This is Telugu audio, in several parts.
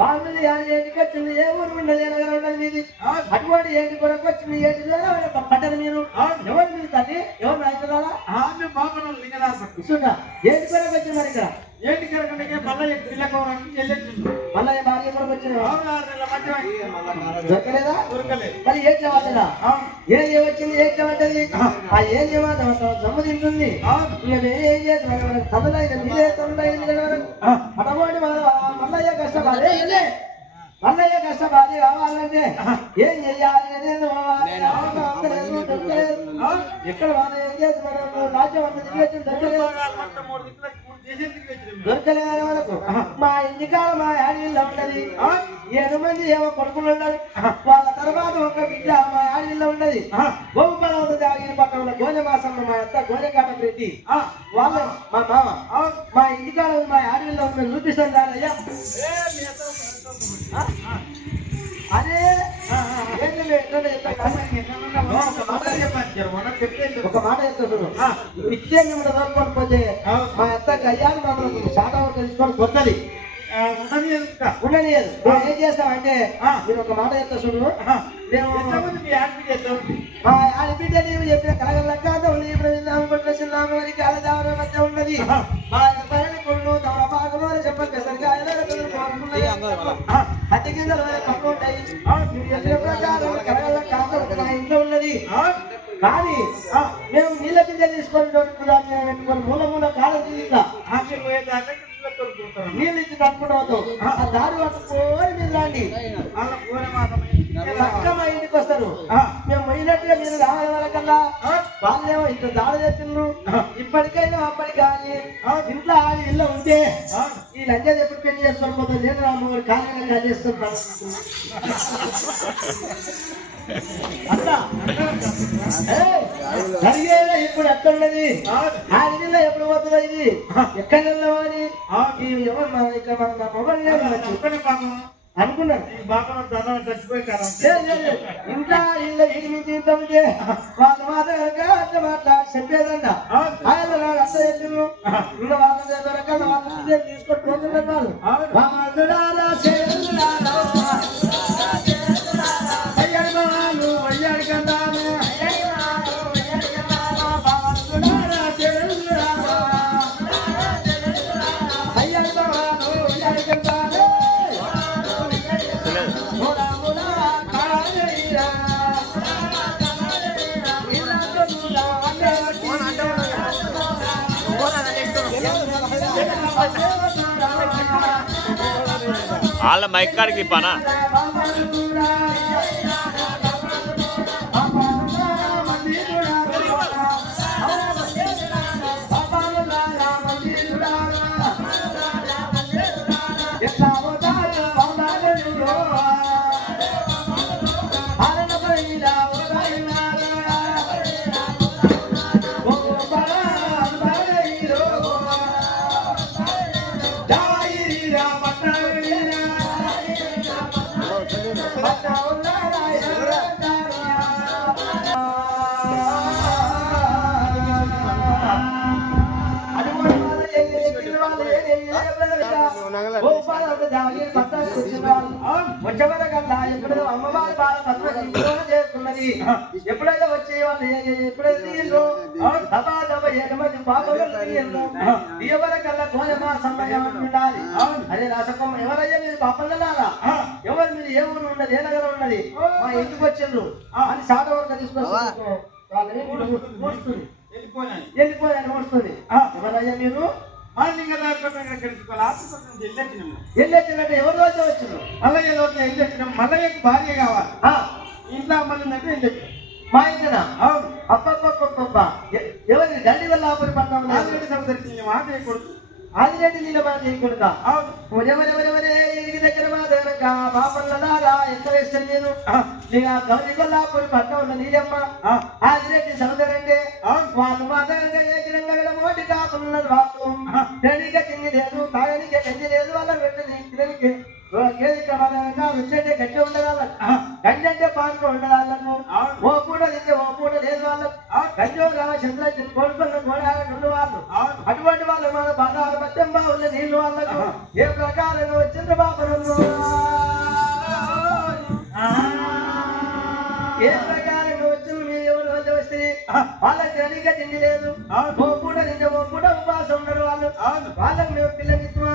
వాళ్ళు ఏంటికి వచ్చింది ఏ ఊరు ఉండదు ఏ నగరం ఉండదు మీది అటువంటి ఏంటి కొరకు వచ్చింది ఏంటి పడ్డారు మీరు ఎవరు మీ తల్లి ఎవరు రైతులారా ఏంటి కొరకు వచ్చింది మరి ఇక్కడ ఏంటి కనుక మల్లయ్య పిల్లకోవడానికి వెళ్ళొచ్చింది మల్లయ్య భార్య కొరకు వచ్చింది దొరకలేదా దొరకలేదు మరి ఏం చేయవద్దా ఏం చేయవచ్చింది ఏం చేయమంటది ఆ ఏం చేయమంటే దమ్ము తింటుంది ఏం చేస్తాం తల్లులైన మీరే తల్లులైన అటువంటి మల్లయ్య కష్టపడే మల్లయ్య కష్టపడి కావాలంటే ఏం చెయ్యాలి ఎక్కడ వాళ్ళు ఏం చేస్తున్నారు రాజ్యం అంతా తిరిగి దొరకలేదు మనకు మా ఇంటికాడ మా యాడిలో ఉన్నది 7 మంది ఏమో కొడుకులు ఉన్నది వాళ్ళ తర్వాత ఒక బిడ్డ మా యాడిలో ఉన్నది గోపరావు దాగిన పట్టణంలో గోనె మాసంలో మా అత్త గోనెకాట పెట్టి వాళ్ళు మా మామ మా ఇంటికాడ మా యాడిలో ఉన్న చూపిస్తాను దానయ్యా అదే ఒక మాట చెప్తాను ఇచ్చే మిమ్మల్ని తోలుకొని పోతే మా అత్త కళ్యాణ్ మమ్మల్ని శాఖ వరకు తీసుకొని కొత్తది ఉండనియదు ఏం చేస్తామంటే మీరు ఒక మాట చెప్తా చూడు మేము మా ఆడబిడ్డ నీవు చెప్పిన కలగలకాంతం కాలదావరం మధ్య ఉన్నది మా పళ్ళు తమలపాకులు చెప్పండి సరిగా అతి కిందలు పళ్ళు ఉంటాయి చెప్పిన ప్రకారం కలగలకాంతం ఇంట్లో ఉన్నది కానీ మేము నీళ్ళ కింద తీసుకొని పెట్టుకొని మూల మూల కాలం తీసుకో నీళ్ళు ఇచ్చి కట్టుకుంటాం ఆ దారి పట్టుకోని మీరు రాండి చక్కగా ఇంటికి వస్తారు మేము పోయినట్టుగా మీరు రావాలి వరకల్లా వాళ్ళేమో ఇంత దాడి చెప్తున్నారు ఇప్పటికైనా అప్పటికి కానీ ఇంట్లో ఆడి ఇల్లు ఉంటే ఈ లంజాది ఎప్పుడు పెళ్లి చేసుకొని పోతాం నేను రామ్మగారు కాలంగా చేస్తుంటాను అట్లా జరిగేదా ఇప్పుడు ఎక్కడున్నది ఆ ఇల్లు ఎప్పుడు పోతుందో ఇది ఎక్కడ వెళ్ళామని ఎవరు ఇక్కడ మన మొబైల్ లేదు అనుకున్నాను ఇంట్లో ఇల్లు ఇంటే వాళ్ళ మాత్రం మాట్లాడి చెప్పేదంట ఆయన అర్థం చేసిండు ఇంకా వాళ్ళ రకాల వాళ్ళ తీసుకొని పోతున్నారు వాళ్ళు వాళ్ళ మైక్ కాడికి పనా వచ్చేవరకల్లా ఎప్పుడైతే అమ్మవారి బాధ చేస్తున్నది ఎప్పుడైతే వచ్చే వాళ్ళు ఎప్పుడైతే పాపవరకల్లా కోజమా సమయం ఉండాలి అదే రాసకం ఎవరయ్యా మీరు పాపలలారా ఎవరు మీరు ఏ ఊరు ఉన్నది ఏ నగరం ఉన్నది మా ఇంటికి వచ్చిండ్రు అని శాఖ వరకు తీసుకొచ్చి వెళ్ళిపోయాను వస్తుంది ఎవరయ్యా మీరు వెళ్ళొచ్చినట్టు ఎవరు రోజు వచ్చిన మల్లయ్య వెళ్ళొచ్చినాం మల్లయ్యకు భార్య కావాలి ఇంట్లో అమ్మలు అంటే వెళ్ళొచ్చు మా ఇంటిన అప్ప ఎవరి గండి వల్ల ఆపరి పట్టాము మాట చేయకూడదు ఆదిరెడ్డి నీళ్ళ మాట చేయకూడదా ఎవరెవరెవరే ఇంటికి దగ్గర మాదనక పాపల్లలారా ఎంత వేస్తాను నేను నీకు గౌరీ వల్ల ఆపరి పట్ట ఉన్న నీళ్ళమ్మ ఆదిరెడ్డి సముదరండి వాళ్ళు మాదనగా ఏకిరంగా మోటి కాకున్నది వాళ్ళు తిననికే తిండి లేదు తాగనికే గంజి లేదు వాళ్ళ వెంటనే తిననికే గట్టి ఉండదు గంజి అంటే పాటలు ఉండదు వాళ్ళకు ఓ పూట తింటే ఓ పూట లేదు వాళ్ళకు గంజో రావ చంద్ర కోడుకున్న గోడాలు వాళ్ళు అటువంటి వాళ్ళు మన బాగా మధ్యం బాగున్న నీళ్ళు వాళ్ళకు ఏ ప్రకారంగా చంద్రబాబు ఏ ప్రకారంగా వచ్చిన మీరు ఎవరు వద్ద వస్తే వాళ్ళకి సరిగ్గా తిండి లేదు. ఓ పూట తింటే ఓ పూట ఉపవాసం ఉండరు వాళ్ళు. వాళ్ళకి మేము పిల్లనిత్వా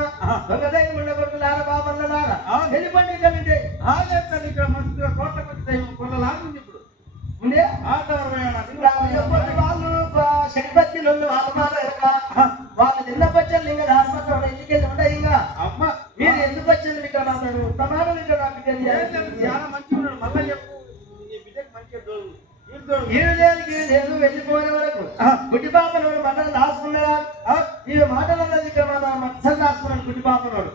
దొంగదైన ఉండకూడదు బాబన్నారా వెళ్ళిపోండి ఇక్కడ నుండి. ఇక్కడ మంచిగా కోట్లకు వచ్చాయి కొల్లలాగా ఇప్పుడు ఉండే ఆటవరమైన వాళ్ళు శనిపత్తి వాళ్ళు వాళ్ళు తిన్న పచ్చళ్ళు ఇంకా హాస్పిటల్ ఇంటికెళ్ళి ఉంటాయి. ఇంకా అమ్మ మీరు ఎందుకు వచ్చారు ఇక్కడ మాట్లాడు టమాటాలు ఇక్కడ చాలా మంచిగా ఉన్నాడు. మళ్ళీ చెప్పు నీ బిడ్డకు మంచిగా లేదు వెళ్ళిపోయే వరకు గుడ్డి పాపనోడు మంటలు దాచుకున్నారా? ఈ మాటలన్నది ఇక్కడ మన మచ్చలు దాచుకున్నాడు గుడ్డి పాపనోడు.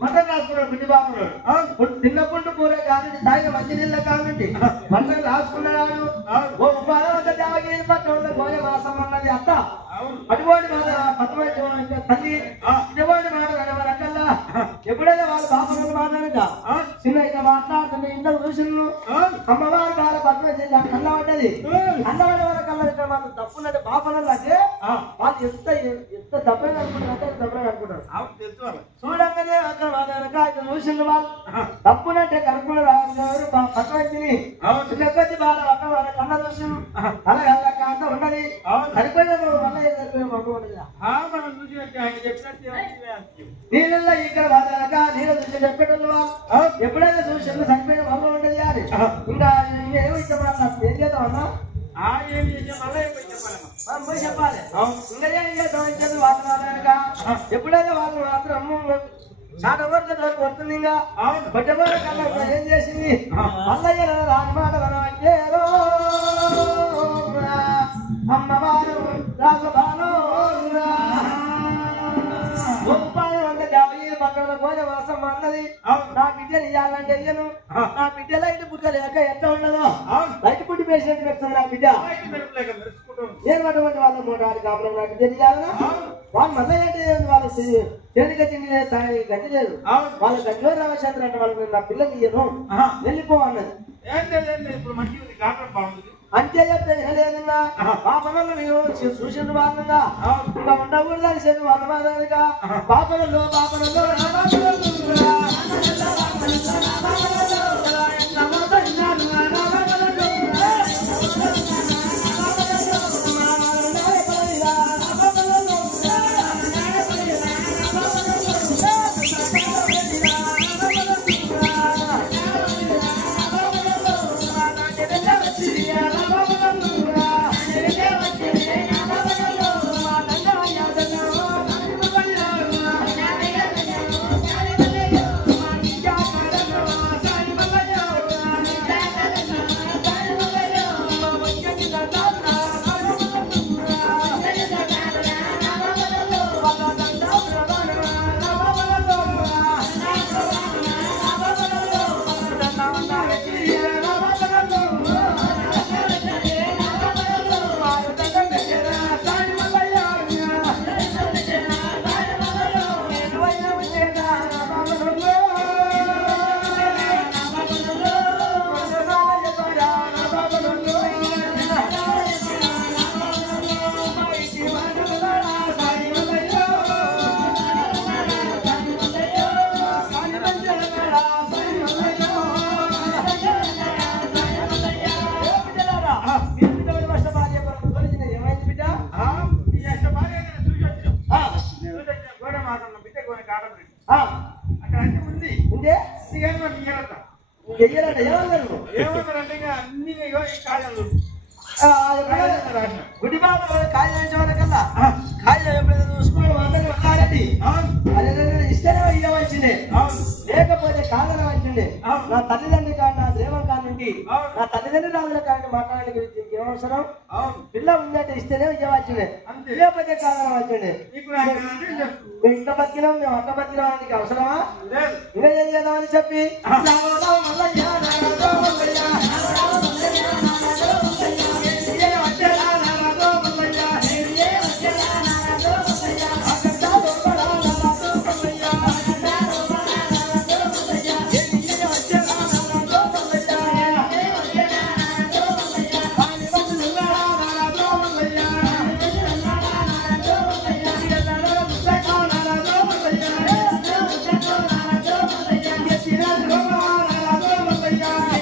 మటన్ రాసుకున్నాడు గుడ్డి పాపనోడు. తిన్నప్పుడు కూర కానండి తాగిన మంచి నీళ్ళ కానండి మంటలు రాసుకున్నాడు. ఓ ఉపాధి దేవకి పట్టణంలో పోయే వాసం అన్నది అత్త. అటువంటి తల్లి ఇటువంటి మాట రకల్లా ఎప్పుడైనా వాళ్ళ పాపనోడు మాట్లాడక చిన్న ఇట్లా మాట్లాడుతున్న ఇంట్లో చూసిన అమ్మవారు బాగా పద్మ కళ్ళ పడ్డది. అన్నవాడి వాళ్ళ కళ్ళ ఇక్కడ మాత్రం తప్పున్నట్టు బాపనలు అంటే వాళ్ళు ఎంత దెబ్బలు అనుకుంటారు అంటే దెబ్బలు అనుకుంటారు. చూడంగానే అక్కడ ఇక్కడ చూసిన వాళ్ళు తప్పునంటే కనుక్కున్నారు పద్మని చిన్న కొద్ది బాగా అక్కడ వాళ్ళ కళ్ళ చూసి అలాగే అంతా ఉన్నది సరిపోయిన నీళ్ళల్లో ఇక్కడ వాదనక నీళ్ళు చూసి చెప్పేటోళ్ళు వాళ్ళు ఎప్పుడైతే చూసి సరిపోయిన వాళ్ళు ఉండదు అని ఇంకా ఏమి ఇష్టం ఏం చేద్దాం అన్నా పోయి చెప్పాలి. ఇంకా ఏం చేద్దాం వాదనక ఎప్పుడైతే వాళ్ళు మాత్రం చాలా వరకు వస్తుంది. ఇంకా కొట్టబోర కన్నా ఏం చేసింది అల్లయ్య రాజమాటలు అంటే అమ్మవారు రాజబాను పక్కన పోయిన వాసం అన్నది నా బిడ్డలు ఇవ్వాలంటే ఇయ్యను. నా బిడ్డ లైట్ బుట్ట లేక ఎట్లా ఉండదో లైట్ బుట్టి పేసినట్టు పెడుతుంది నా బిడ్డ. నేను అటువంటి వాళ్ళ మూడు కాపురం నా బిడ్డ ఇవ్వాలన్నా వాళ్ళు మళ్ళీ అంటే వాళ్ళ చేతిగా తిండి గట్టి లేదు. వాళ్ళ గంటలో రామచంద్ర అంటే వాళ్ళకి నా పిల్లలు ఇయ్యను వెళ్ళిపో అన్నది. అంతే చెప్తే వినలేదన్నా పాపనలు మీరు చూసిన వాళ్ళగా ఇంకా ఉండకూడదని చెప్పి వాళ్ళ మాదిరిగా పాపనలో గుడి బాబు కాయల కల్లా కాయలు ఎప్పుడైతే చూసుకున్నాడు అందరూ ఉన్నారండి. ఇస్తేనే ఇవ్వవలసిందే లేకపోతే కాదని వచ్చిండే. నా తల్లిదండ్రి కాదు నా దేవం కానండి నా తల్లిదండ్రి రాజుల కానీ మాట్లాడడానికి ఏమవసరం పిల్ల ఉందంటే ఇస్తేనే ఇవ్వవలసిందే లేకపోతే కాదని వచ్చిండే. ఇంత బతికినాం మేము అంత బతికినానికి అవసరమా ఇంకా ఏం చేద్దామని చెప్పి Yeah.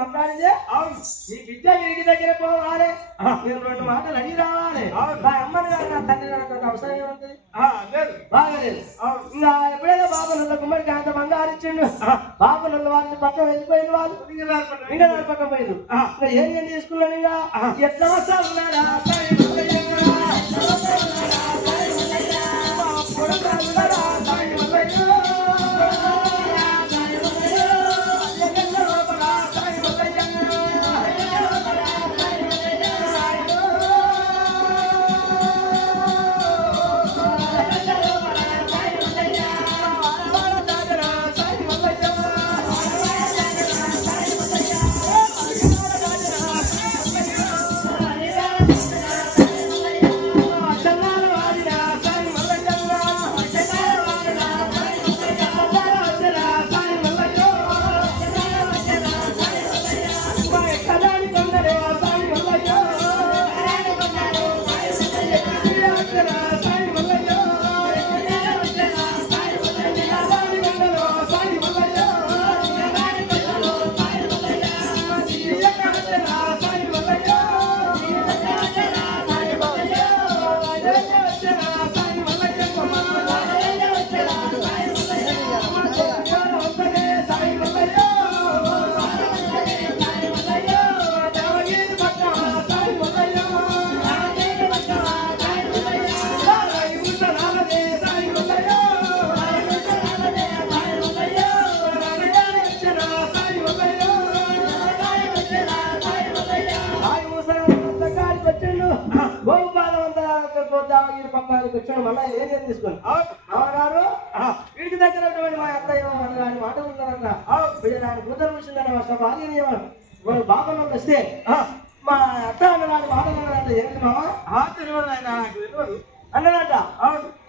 మాట్లాడితే ఈ బిడ్డ వీరికి దగ్గర పోవాలి, నేను 2 మాటలు అడిగి రావాలి. మా అమ్మని గారు నా తండ్రి నాకు అవసరం ఏముంటుంది? బాగలేదు. ఇంకా ఎప్పుడైనా బాబుల గుమ్మడి కాంత బంగారు ఇచ్చిండు, బాబుల వాళ్ళని పక్కన వెళ్ళిపోయిన వాళ్ళు ఇంకా పక్కన పోయిండు. ఇంకా ఏం తీసుకున్నాను? ఇంకా ఎట్లా వస్తా ఉన్నారా మళ్ళీ ఏం తీసుకోండి అమ్మగారు వీడికి దగ్గర మా అత్తయ్య మాట ఉన్నారన్న కూతురు విషయం బాబు వస్తే మా అత్త అన్నగారి మాట ఉన్నారంటే ఏంటి మామ అన్నదంట.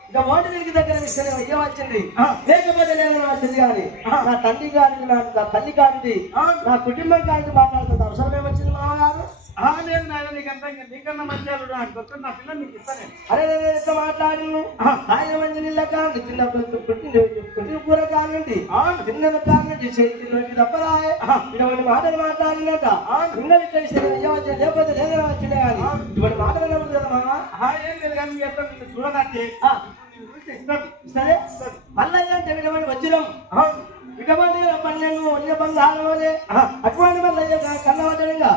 ఇక ఓటు వీడికి దగ్గర విషయం అయ్యే వచ్చింది, లేకపోతే లేదు వచ్చింది. కానీ నా తండ్రి గారికి నా తల్లి గారికి నా కుటుంబం గారికి మాట్లాడుతుంది అవసరం ఏమొచ్చింది మామగారు? నీకన్నా మంచి నా పిల్లలు నీకు ఇస్తానే. అరే ఎట్లా మాట్లాడి ఆయన మంచి నీళ్ళ కాదు పుట్టిన కూర కానండి తిన్న కానండి చేతి తప్పరా ఇటువంటి మాటలు మాట్లాడినట్ట ఇంకా ఇక్కడ ఇష్టం లేకపోతే లేదని వచ్చిండే కానీ ఇటువంటి మాటలు ఎవరు కదా మామ? ఏం లేదు కానీ మీ అత్త నిన్ను చూడనట్టే సరే మళ్ళీ అంటే విధమైన వచ్చినాం ఇటువంటి 12 వంద బంగారం వలే అటువంటి మళ్ళీ కళ్ళవచ్చంగా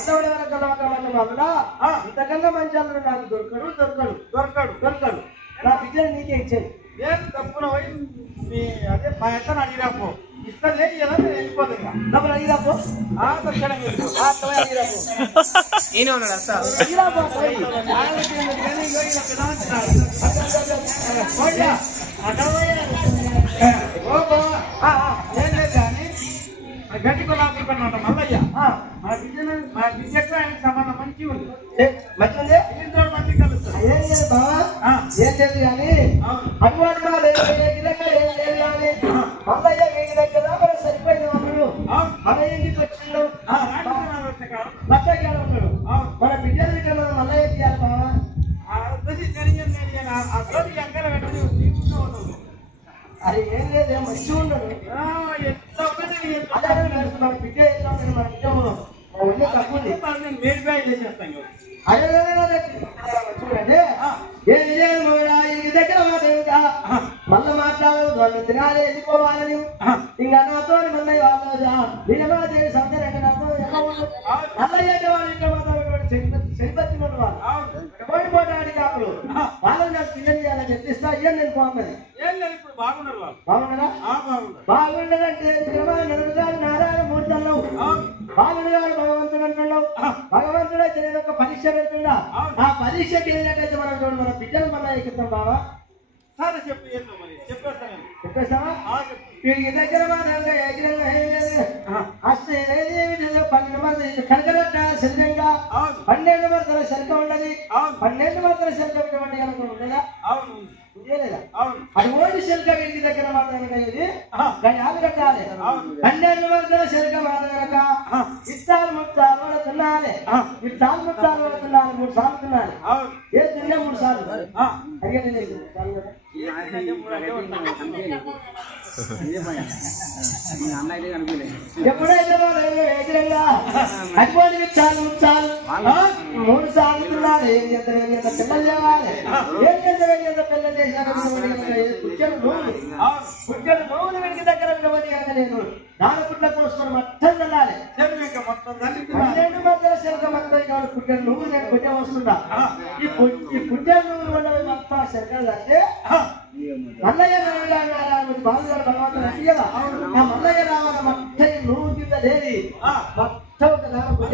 కళ్ళవడం వల్ల ఇంతకన్నా మంచి అల్లుడు నాకు దొరకడు నా బిడ్డను నీకే ఇచ్చేది. ఏం తప్పున పోయి మీ అదే మా అత్తను అడిగిరాపో ఇస్తా లేదు కదా నేను వెళ్ళిపోతున్నా డబ్బులు అడిగిరాపో ఈయన ఉన్నాడు అత్త ఏం లేదు కానీ గట్టి కొలాపుకుంటున్నా మల్లయ్య మా బిడ్డకు ఆయనకు సంబంధం మంచిగా ఉంది. మంచి ఉంది ఇంట్లో మంచి కలుస్తుంది. ఏం లేదు బావా ఏం లేదు కానీ అటువంటి వాళ్ళు ఏం లేదు కానీ మల్లయ్య వీడి దగ్గర మనం సరిపోయిన వాళ్ళు మన ఇంటికి వచ్చిండు లక్షకాలం ఉన్నాడు. మన బిడ్డల దగ్గర మనం మల్లయ్య తీయాలి బావా. అరే ఏం లేదు మంచిగా ఉన్నాడు మన బిడ్డ ఎట్లా ఉన్నాడు మన బిడ్డ ఒళ్ళే తక్కువ అదే చూడండి ఇంటి దగ్గర మళ్ళీ మాట్లాడదు వాళ్ళు తినాలి వెళ్ళిపోవాలని ఇంకా నాతో మళ్ళీ వాళ్ళు సంతరంటే నాతో మళ్ళీ వాళ్ళు ఇంకా చనిపత్తి వాళ్ళు పోటీ కాపులు వాళ్ళని నాకు పిల్లలు చేయాలని చెప్పిస్తా ఏం నేను పోమని బాగున్నారా బాగుండదంటే నారాయణ మూర్తన్నావు బాగుండగాడు భగవంతుడు అంటున్నావు భగవంతుడే తెలియని ఒక పరీక్ష పెడుతున్నా ఆ పరీక్షకి వెళ్ళినట్టయితే మనం చూడు మన బిడ్డలు మళ్ళీ ఎక్కుతాం బావా. సరే చెప్పు ఏందో మరి చెప్పేస్తావా వీడికి దగ్గర కనకరట్ట శరీరంగా 12 మరతల శల్క ఉండదు 12 మరతల శల్క ఉండదా లేదా అది ఓడి శల్క వీడికి దగ్గర మాత్రమే ఇది గయాలు కట్టాలి 12 మరతల శల్క మాత్రమే ఇస్తాలు ముత్తాలు కూడా తినాలి ఇస్తాలు ముత్తాలు కూడా తినాలి 3 సార్లు తినాలి ఏ తిన్నా 3 సార్లు అడిగే ఎప్పుడైతే వేగంగా అటువంటి చాలు చాలు 3 సాగుతున్నారు. ఏం చేస్తారు పిల్లలు చేయాలి. ఏం చేస్తారు పిల్లలు చేశారు. పుట్టెలు నోవులు వెనక దగ్గర నేను 4 పుట్ల కోసుకొని మొత్తం వెళ్ళాలి. 12 మధ్యల శనగ మొత్తం కాదు. పుట్టెలు నువ్వు నేను పుట్టే వస్తుందా ఈ పుట్టెలు నువ్వులు మొత్తం శనగలు అంటే మల్లయ్య బాలుగారు భగవంతుడు అంటే కదా ఆ మల్లయ్య రావాలి మొత్తం నువ్వు కింద లేని మొత్తం ఒక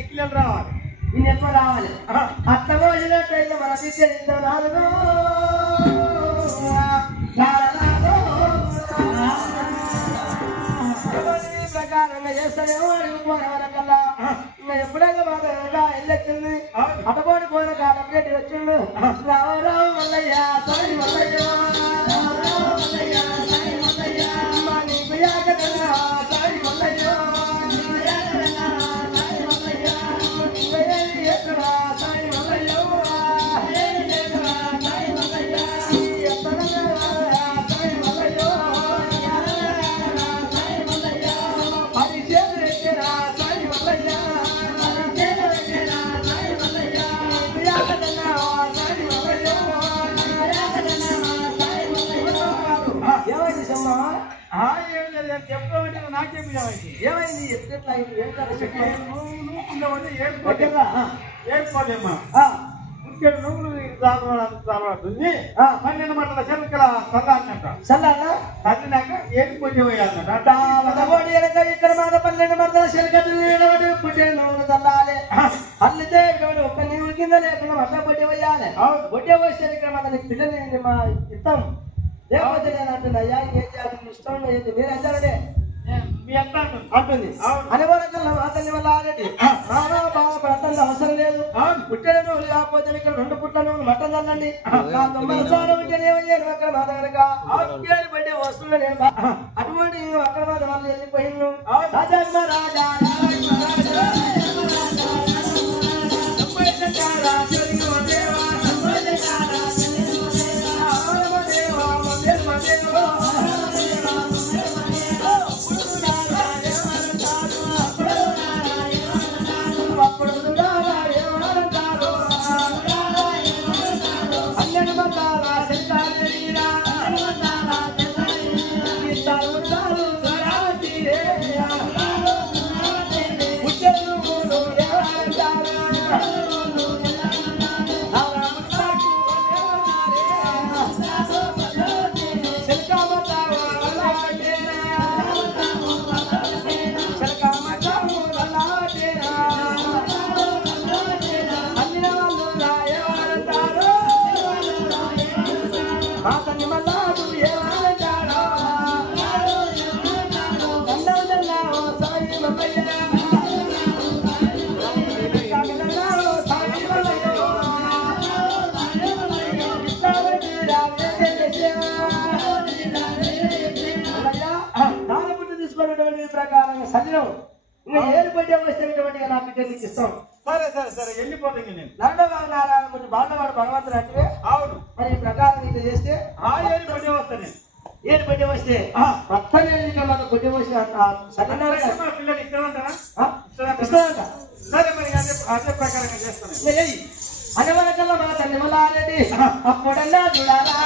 ఎక్కిలు రావాలి. నేను ఎప్పుడు రావాలి అట్లా పోసినట్టయితే మన తీసేది రాదు ప్రకారంగా చేస్తాడేమో అడుగుకోవాలకల్లా ఇంకా ఎప్పుడైనా మాత్రం వెళ్ళొచ్చింది అటపాటు పోయిన కాటపేటి వచ్చిండు రావు రావు మల్లయ్య సాయి మల్లయ్య నీకు యాకటన్నా సాయి మల్లయ్య సాయి మల్లయ్య చెప్పమంటే నాకేమి ఏమైంది ఎట్లా ఏడుకోలేమ్మా పుట్టెడు నువ్వులు చాలవుతుంది 12 మంటల శనకల సల్లానంట చల్లినాక ఏడుకొని పోయాలన్నట ఇక్కడ మాట 12 మంటల శనకలు పుట్టే నువ్వులు చల్లాలి అల్లితే ఒక్క నీవు కింద లేకుండా అట్లా బొడ్డే పోయాలి బొడ్డే పోస్తే ఇక్కడ మన పిల్లల్ని మా ఇస్తాం లేకపోతే నేను అంటున్నా అయ్యా ఏం చేయాలి ఇష్టం ఏంటి మీరు అంటారంటే మీ అంత అంటుంది అనే వరకల్లా అతన్ని వల్ల ఆల్రెడీ అతన్ని అవసరం లేదు పుట్టిన నువ్వులు కాకపోతే ఇక్కడ 2 పుట్ల నువ్వులు మటన్ చల్లండి అక్కడ మా దగ్గర పడ్డే వస్తువులు నేను అటువంటి అక్కడ మా వాళ్ళు వెళ్ళిపోయిండు రాజా ప్రకారంగా సజనం ఇంకా ఏడు బడ్డే వస్తేటువంటి నా బిడ్డకి ఇస్తాం. సరే సరే సరే వెళ్ళిపోతాను నేను. నందవాడు బాలవాడు భగవంతుడు అంటే అవును. మరి ఈ ప్రకారం ఇట్లా చేస్తే ఏడు బడ్డే వస్తాను. ఏడు బడ్డే వస్తే మొత్తం మాకు బడ్డే వస్తే పిల్లలు ఇస్తామంటారా? ఇస్తామంట. సరే మరి అదే ప్రకారంగా చేస్తాను. అనే వరకల్లా మా తల్లి మళ్ళీ అప్పుడన్నా చూడాలా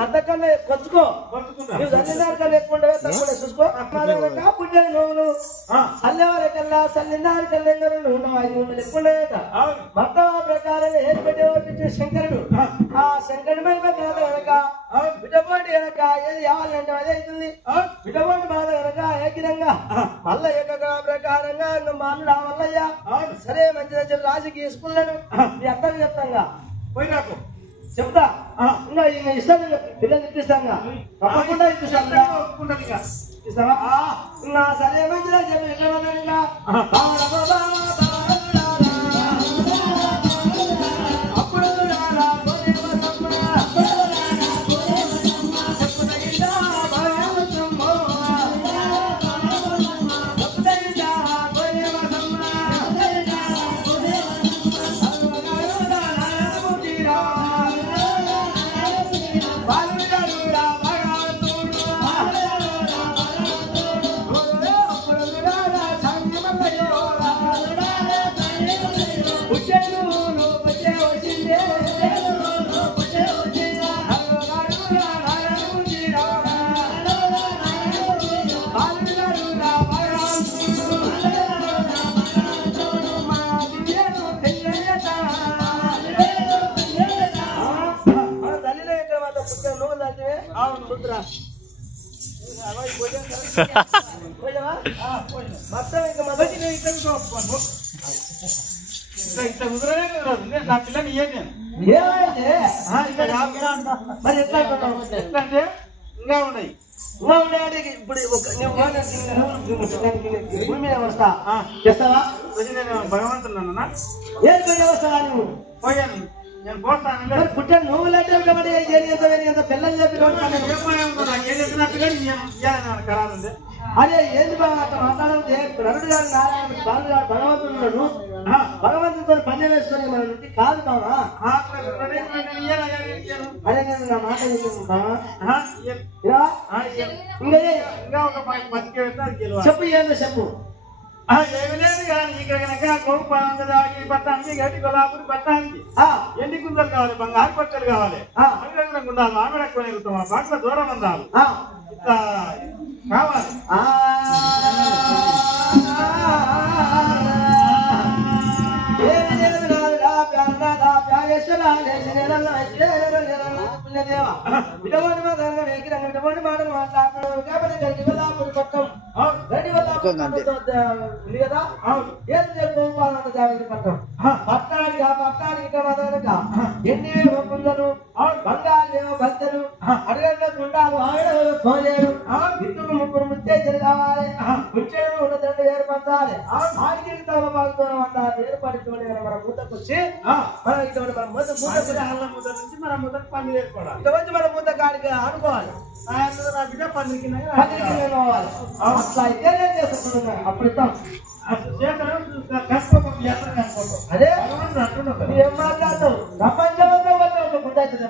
అంతకన్నా కొచ్చుకో నువ్వు సన్నిధానికన్నా ఎక్కువ తక్కువ చూసుకో పుణ్యాలు నువ్వులు సల్లెవారికల్లా సల్లిందారికల్లా నువ్వు 5 వందలు ఎక్కువ భర్త ప్రకారం ఏది పెట్టే శంకరుడు ఆ శంకరుడి మీద కనుక బిడ్డపోటీ కనుక ఏది కావాలంటే అదే అవుతుంది బిడ్డపోటీ బాధ కనుక ఏకిరంగా మళ్ళా ఏక ప్రకారంగా మాను రావాలయ్యా సరే మంచి రాజుకి తీసుకున్నాను మీ అత్తకు చెప్తాంగా పోయినాకు చెప్తా ఇంకా ఇస్తాను పిల్లలు ఇప్పిస్తాను తప్పకుండా ఇప్పిస్తాను ఇస్తావా నా సరే మంచిదా చెప్పి ఎక్కడ నా పిల్లని మరి ఎట్లా అంటే ఇంకా ఉన్నాయి ఇప్పుడు భూమి మీద వస్తా చేస్తావా భగవంతున్నా ఏది వస్తావా నువ్వు పోయాను నేను పోతాను పుట్టాను నువ్వు ఎంత పిల్లలు చెప్పి ఖరారుంది అదే ఏంది మాట్లాడితే నరుడు గారు నారాయణ బాలు గారు భగవంతుడు ఉన్నాడు భగవంతుడితో పని వేసుకొని మన నుండి కాదు బావా అదే నేను నా మాట ఇంకా ఇంకా ఒక 10 చెప్పు ఏందో చెప్పు ఏమి లేదు కానీ ఇక్కడ కనుక గోపాలంగా దాగి పట్టానికి గట్టి కొలాపురి పట్టానికి ఎన్ని కుందలు కావాలి బంగారు పట్టలు కావాలి ఉండాలి మామిడి ఎక్కువ ఎగుతాం పట్ల దూరం ఉండాలి ఇట్లా కావాలి పట్టానికి ఎన్ని పుంజలు బంగారు భక్తులు అడగ గుండాలు పోలేరు ఇద్దరు ముగ్గురు ముత్తేజలు కావాలి ముచ్చేడు ఉన్న తండ్రి ఏర్పడాలి ఆడికి బాగుతూనే ఉండాలి ఏర్పడుతుంది మన మూతకొచ్చి మనం ఇటువంటి మన మూత ముద్ద నుంచి మన ముద్దకు పని ఏర్పడాలి ఇటువంటి మన మూత కాడికి అనుకోవాలి నా బిడ్డ పనికి కావాలి అట్లా అయితే నేను చేస్తున్నాను అప్పుడు ఇస్తాం అదే ఏం మాట్లాడతావు ప్రపంచంలో ఒక గుండె అవుతుంది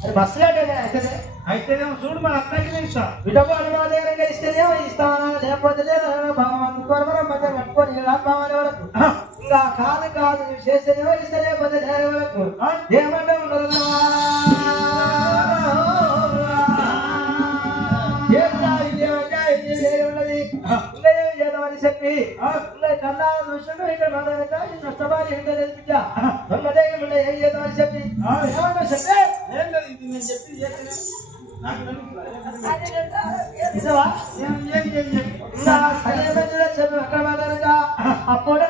అది బస్సులో అయితే చూడు మన అత్తకి ఇస్తా విడవ అనుమానంగా ఇస్తేనేమో ఇస్తామా లేకపోతే భగవంతుడు మధ్య కట్టుకొని భావాల వరకు ఇంకా కాదు నువ్వు చేస్తేనేమో ఇస్తే లేకపోతే వరకు ఏమంటే ఉండదు ఉన్నది చెప్పి కన్నాలు చూసాడు ఇక్కడ నష్టపాలి ఏంటో బిడ్డ ఉన్నదే ఏం చేద్దామని చెప్పి ఏమన్నా చెప్పి నేను చెప్పి చెప్పి అక్కడ అప్పుడు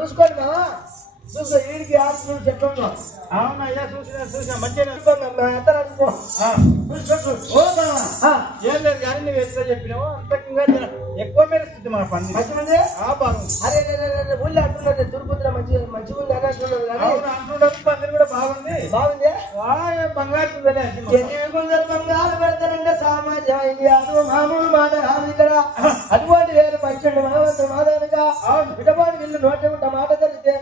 చూసుకోండి మామా చూసుకో వీడికి ఆశలు చెప్తుందో అవునా ఇలా చూసిన మంచిగా ఏం లేదు కానీ నువ్వు ఎట్లా చెప్పినావు అంతకంగా ఎక్కువ మెరుస్తుంది మన పని మంచిది అరే ఊళ్ళో అంటున్నది తిరుపతిలో మంచిగా ఉంది అని అంటున్నది అంటుండదు పనులు కూడా బాగుంది బాగుంది బంగారు కొందరు బంగారు పెడతారంటే సామాన్యం ఇది అది మామూలు మాట కాదు ఇక్కడ అటువంటి వేరు పంచండి భగవంతుడు మాధవనుగా ఇటువంటి వీళ్ళు నోటి ఉంట మాట జరిగితే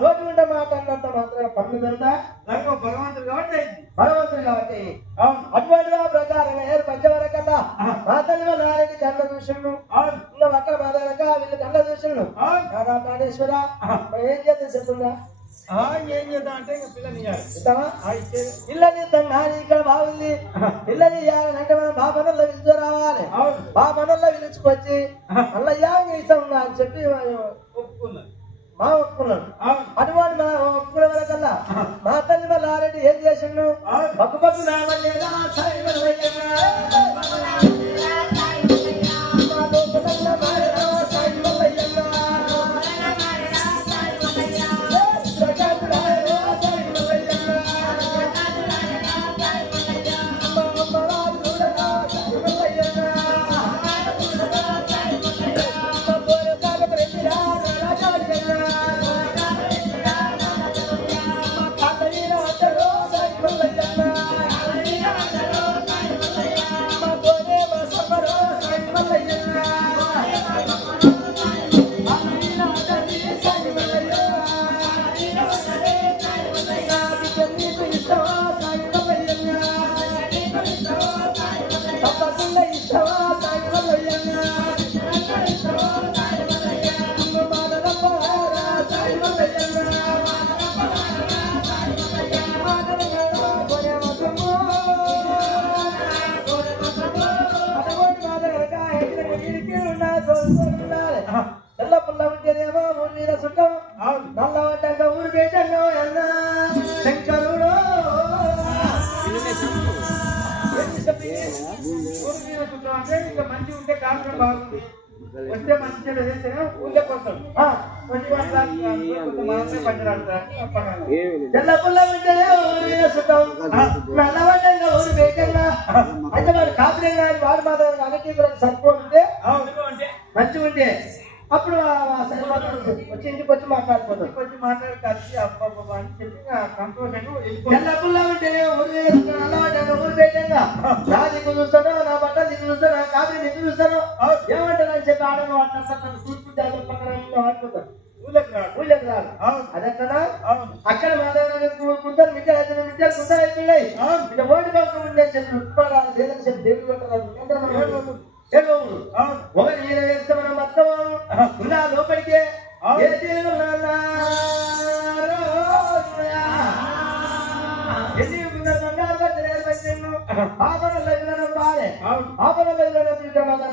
నోటి ఉంట మాట అన్నంత మాత్రం పన్ను జరుగుతా భగవంతుడు కాబట్టి భగవంతుడు కాబట్టి అటువంటి ప్రకారంగా ఏరు పంచవరకల్లా మా తల్లి నారాయణ కళ్ళ చూసిండు ఇంకా అక్కడ మాధవనక వీళ్ళు కళ్ళ చూసిండు ప్రాణేశ్వర ఏం చేస్తే చెప్తుందా ఏం చేద్దాం అంటే పిల్లని పిల్లని కానీ ఇక్కడ బాగుంది పిల్లని ఇవ్వాలంటే మనం బాపనల్లో పిలుచు రావాలి బాపనల్లో పిలుచుకొచ్చి మళ్ళీ ఇస్తాం అని చెప్పి ఒప్పుకున్నాను మా ఒప్పుకున్నాడు అటువంటి మా ఒప్పుకునే వరకల్లా మా తల్లి వాళ్ళ ఆరెడ్డి ఏం చేసిండు పక్కు పక్కు రావట్లేదా తెల్ల పుల్ల ఉంటేనేమో ఊరి మీద చుట్టం నల్ల పడ్డాక ఊరు పెట్టంగా ఎలా శంకరుడు అంటే ఇంకా మంచి ఉంటే కారణం బాగుంది వస్తే మంచి చేస్తేనే ఊళ్ళో కోసం తెల్ల పుల్ల ఉంటేనే ఊరి మీద చుట్టం నల్ల పడ్డాక ఊరు పెట్టంగా అయితే వాడు కాపురంగా వాడు మాత్రం అన్నిటి కూడా సరిపోతుంటే మంచిగా ఉంటే అప్పుడు వచ్చి ఇంటికి వచ్చి మాట్లాడుకోవడం వచ్చి మాట్లాడి కలిసి అబ్బా అని చెప్పి సంతోషంగా ఎల్లప్పుల్లా ఉంటే ఊరు పెట్టంగా నా దిక్కు చూస్తాను నా బట్ట దిక్కు చూస్తాను నా కాపీ దిక్కు చూస్తాను ఏమంటారు అని చెప్పి ఆడను వాటిని చూసుకుంటే పక్కన ఆడుకుంటాను ఊళ్ళకి రాదు అదెక్కడ అక్కడ మాధవ కుందరు మిట్టారు కుందరు అయిపోయినాయి ఇక ఓటు కోసం ఉండే చెప్పి ఉత్పన్నాలు లేదని చెప్పి దేవుడు పెట్టారు ఒకటి ఈయన వేస్తే మనం మొత్తం ఉన్న లోపలికే ఏ దేవుడు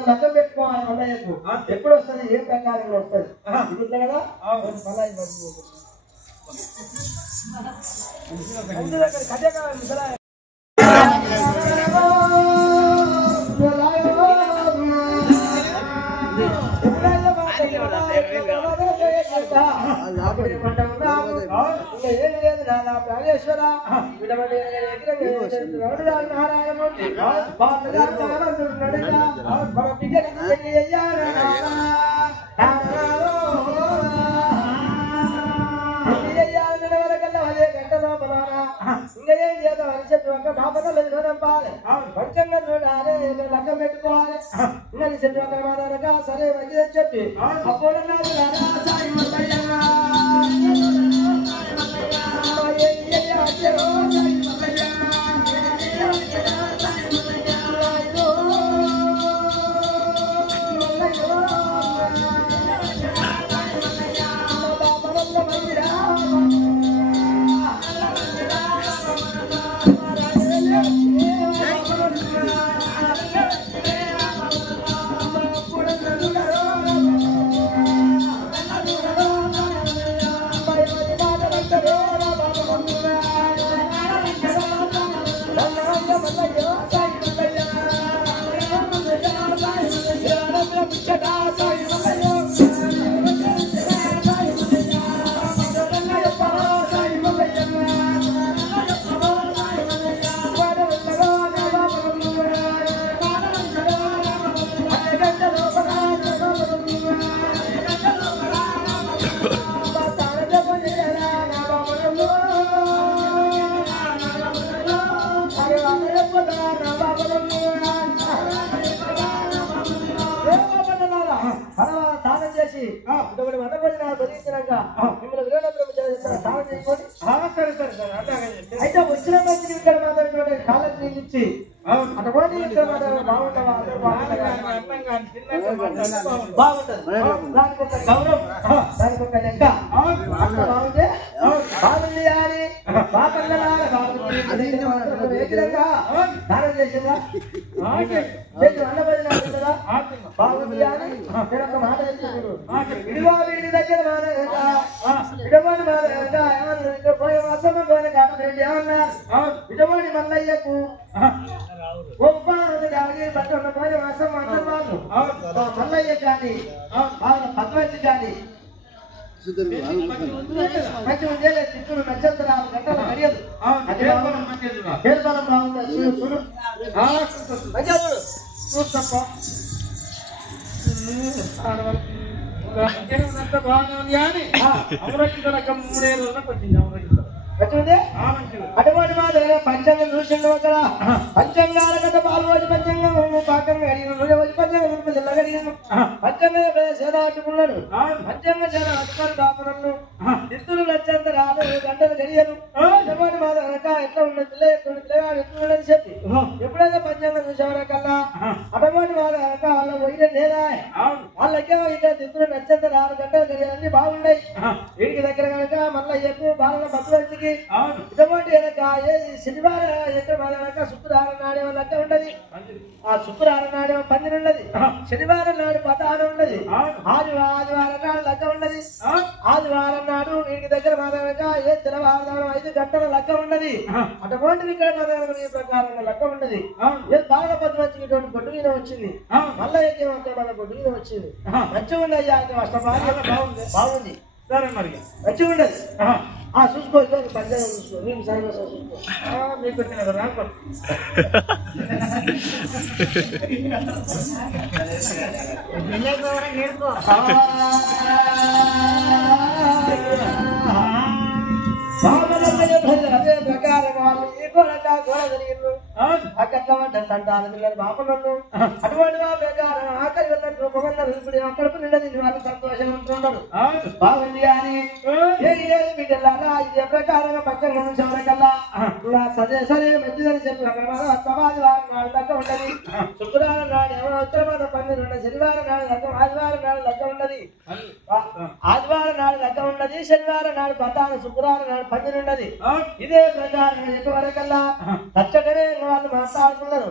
లగ్గం పెట్టుకోవాలి అన్నయ్యకు ఎప్పుడు వస్తుంది ఏ ప్రకారంగా వస్తుంది ఇట్లా కదా కథ కావాలి ప్రాణేశ్వర నారాయణమూర్తి మన బిడ్డని వరకల్లా అదే గంట లోపల ఇంకా ఏం చేద్దాం అని చెప్పి ఒక బాపనలు చూడంపాలి పంచంగా చూడాలి లగ్గం పెట్టుకోవాలి ఇంకా చెప్పి ఒక మాదనక సరే మంచిదని చెప్పి అప్పుడు అటువంటి వంద భోజనాలు బలించినాక మిమ్మల్ని విరోధ బ్రహ్మచారి స్నానం చేసుకోండి. సరే సరే సరే అలాగే అయితే వచ్చిన మంచికి ఇక్కడ మాత్రం కాళ్ళకి నీళ్ళు ఇచ్చి అటువంటి ఇక్కడ మాత్రం బాగుంటావా అందరూ బాగుంటది. దానికి ఒక గౌరవం, దానికి ఒక లెక్క అంత బాగుంటే బాగుంది అని బాపల్లలాగా స్నానం చేసిందా అన్న భోజనాలు ఉంటుందా బాగుంది అని నేను ఒక మాట చెప్తున్నాను. విడివా వీడి దగ్గర విడవాడి ఏమన్నా ఇక్కడ పోయే అసమ్మ పోయిన కాటరెడ్డి ఏమన్నారు విడవాడి మల్లయ్యకు బట్ట ఉన్న పోయిన అసమ్మ అందరు వాళ్ళు మల్లయ్య కానీ పద్మతి కానీ మంచి ఉండేది చిత్తూరు నక్షత్రాలు గంటల గడియలు బలం బాగుంటుంది. చూడు చూస్తప్ప బాగుంది కానీ అమరక్షిత లెక్క 3 రోజులకు వచ్చింది. వచ్చింది అటువంటి మాట పంచంగం చూసిండు అక్కడ పంచంగాల కథ పాల్గొని పంచంగం పాకంగా అడిగిన రోజు పంచంగం అడిగిన పంచంగం సేద పట్టుకున్నాడు. పంచంగ సేద అధికారు దాపనలు ఇద్దరు నచ్చంత రాదు గంటలు గడియను అటువంటి మాట కనుక ఎట్లా ఉన్నది పిల్లగాడు ఎట్లు ఉన్నది చెప్పి ఎప్పుడైతే పంచంగం చూసేవారకల్లా అటువంటి మాట కనుక వాళ్ళ పోయిన లేదా వాళ్ళకేమో ఇక్కడ ఇద్దరు నచ్చంత 6 గంటలు గడియాలన్నీ బాగున్నాయి. వీడికి దగ్గర కనుక మళ్ళీ ఎక్కువ బాగా పట్టుబడికి ఇటువంటి శనివారం ఎక్కడ శుక్రవారం నాడే లెక్క ఉండదు. ఆ శుక్రవారం నాడే పందిరి ఉన్నది. శనివారం నాడు పదహారు ఉన్నది. ఆదివారం నాడు లెక్క ఉన్నది. ఆదివారం నాడు వీడికి దగ్గర మాదనక ఏ తెల్లవారుదానం 5 గంటల లెక్క ఉన్నది. అటువంటిది ఇక్కడ మాదనక ఈ ప్రకారంగా లెక్క ఉన్నది. ఏ బాగా పది మంచికి ఇటువంటి గొడ్డు మీద వచ్చింది. మళ్ళీ ఏమంటే మన గొడ్డు మీద వచ్చింది. మంచిగా ఉంది అయ్యా బాగుంది బాగుంది సరే మరి మంచిగా ఉండదు. చూసుకో పంచాయతీ చూసుకో మీకు సరిగ్గా చూసుకో మీకు వచ్చిన రాకు అదే ప్రకారం వాళ్ళు ఈ గోడ జరిగింది అక్కడ అంటారు పిల్లలు బాపనలు అటువంటి వాళ్ళ ప్రకారం ఆఖరి వెళ్ళినట్టు ఇప్పుడు అక్కడకు నిండది వాళ్ళు సంతోషంగా ఉంటున్నారు. బాగుంది అని బిడ్డలారా ఇదే ప్రకారంగా పక్కన చివరికల్లా సరే సరే మంచిదని చెప్పి ఆదివారం నాడు లెక్క ఉండదు. శుక్రవారం నాడు ఏమో ఉత్తరమాద పందిరి ఉండదు. శనివారం నాడు లెక్క ఆదివారం నాడు లెక్క ఉన్నది. ఆదివారం నాడు లెక్క ఉన్నది. శనివారం నాడు పతాను శుక్రవారం నాడు పందిరి ఉన్నది. ఇదే ప్రకారం చెప్పే వరకల్లా ఖచ్చితంగానే వాళ్ళు మాట్లాడుతున్నారు.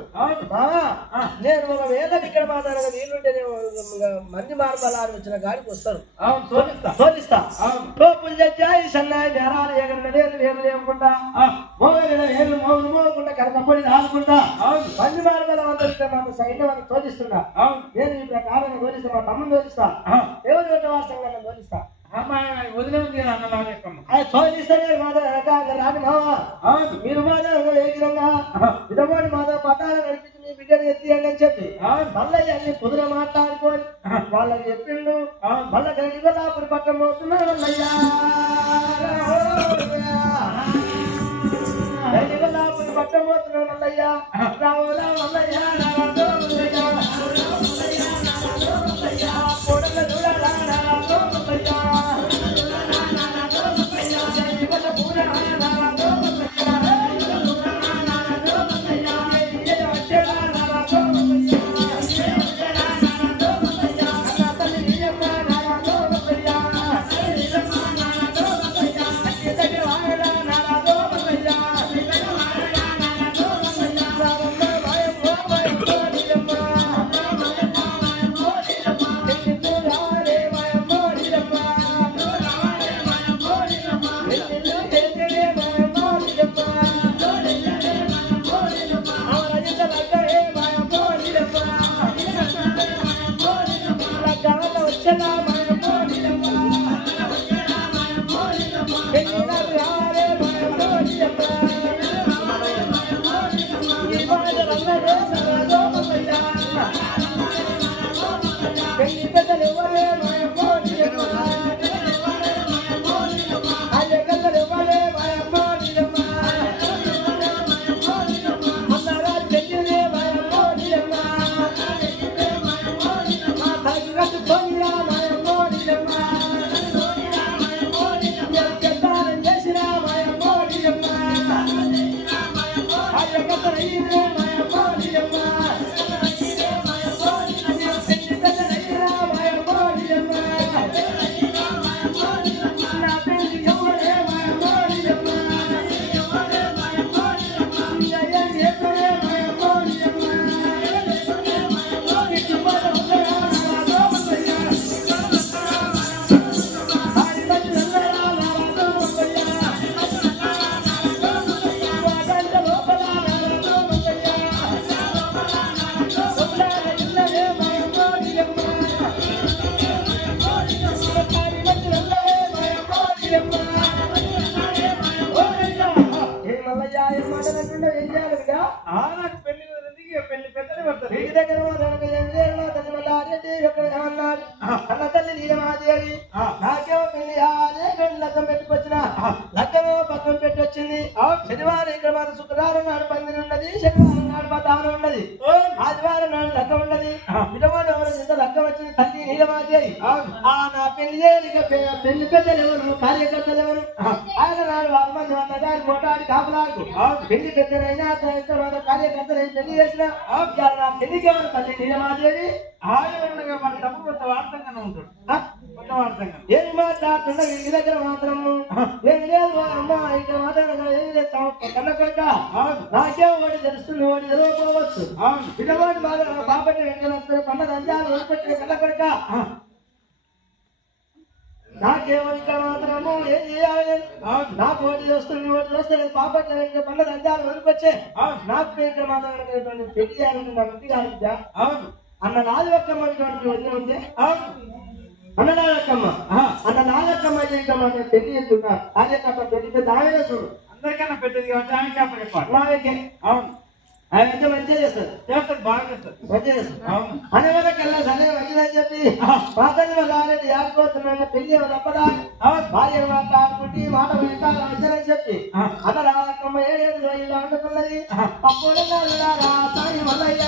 నేను ఒక వేదం ఇక్కడ మాట్లాడగా వీలుంటే మంది మార్బలాలు వచ్చిన గాడికి వస్తారు తోలిస్తా లోపులు చచ్చాయి సన్నాయి నేరాలు ఎగరిన వేలు లేకుండా వేలు మోగులు మోగకుండా కనకపొడి రాకుండా మంది మార్బలం అందరికీ మాకు సైన్యం అని తోలిస్తున్నా. నేను ఈ ప్రకారం తోలిస్తా. మా తమ్ముడు తోలిస్తా. ఎవరు వాసంగా తోలిస్తా. తోలిస్తానే రాని మావా మీరు మాత్రం వేగిరంగా విధవాడి మాత్రం పట్టాలు నడిపించి మీ బిడ్డను ఎత్తియండి అని చెప్పి మళ్ళీ అన్ని కుదుర మాట్లాడుకొని వాళ్ళకి చెప్పిండు. మళ్ళీ గడిగలాపురి పట్టం పోతున్నాడు. గడిగలాపురి పట్టం పోతున్నాడు. మల్లయ్యా రావులా మల్లయ్యా కోడల చూడాలా మల్లయ్య ఏం మాట్లాడుతుండో ఏం చేయాలి బిడ్డ? నాకు పెళ్లి కుదిరింది, ఇక పెళ్లి పెద్దనే పడుతుంది. ఇంటి దగ్గర అన్నాడు అన్న తల్లి నీలమాదేవి నాకేమో పెళ్లి లగ్గం పెట్టుకొచ్చిన లగ్గమేమో పక్కన పెట్టి వచ్చింది. శనివారం ఇక్కడ మన శుక్రవారం నాడు పందిరి ఉన్నది, శనివారం నాడు మా దానం ఉన్నది, ఆదివారం నాడు లగ్గం ఉన్నది. విడవాడు ఎవరు ఇంత లగ్గం వచ్చింది తల్లి నీలమాదేవి. నా పెళ్లి పెళ్లి పెద్దలు ఎవరు, కార్యకర్తలు ఎవరు? ఆయన నాడు 6 మంది అన్నగారు మోటాడి కాపులాకు పెళ్లి పెద్దలైనా కార్యకర్తలు పెళ్లి చేసిన నా పెళ్లికి ఎవరు తల్లి నీలమాదేవి? మన డబ్బు కొంత వార్తంగానే ఉంటాడు, కొంత వార్తంగా ఏమి మాట్లాడుతున్నా ఇంటి దగ్గర మాత్రము ఏమి లేదు అమ్మ ఇక్కడ మాట్లాడగా ఏమి చేస్తాం కన్న కొడుక నాకేమో వాడి తెలుస్తుంది, వాడి తెలియకపోవచ్చు. పిల్లవాడి బాబట్టి వెంకటేశ్వర పండ దంజాలు వదిలిపెట్టిన కన్న కొడుక నాకేమో ఇక్కడ మాత్రము ఏం చేయాలి? నాకు ఓటు వస్తుంది, ఓటు వస్తుంది బాబట్టి వెంకట పండ దంజాలు వదిలిపెచ్చే నాకు ఇక్కడ మాత్రం పెళ్లి చేయాలంటే నా ఇంటి కాదు అన్న నాది ఒక్కమ్మ వదిలి ఉంటే అన్న నాగక్కమ్మ అన్న నాగక్కమ్మ పెళ్లి చేస్తున్నా కార్యకర్త పెళ్లి పెద్ద ఆమె చూడు అందరికన్నా పెద్దది కాబట్టి ఆమె చెప్పాలి. నాకే అవును ఆయన మంచిగా చేస్తారు, చేస్తారు, బాగా చేస్తారు, మంచిగా చేస్తారు. అనే వాళ్ళకెళ్ళా సరే మంచిదని చెప్పి పాతని వాళ్ళు ఆల్రెడీ ఆడుకోతున్నాను పెళ్లి తప్పదా భార్య మాట్లాడుకుంటే మాట వచ్చారని చెప్పి అన్న నాగక్కమ్మ 7 రోజులు వండుకున్నది. అప్పుడు సాయి మల్లయ్య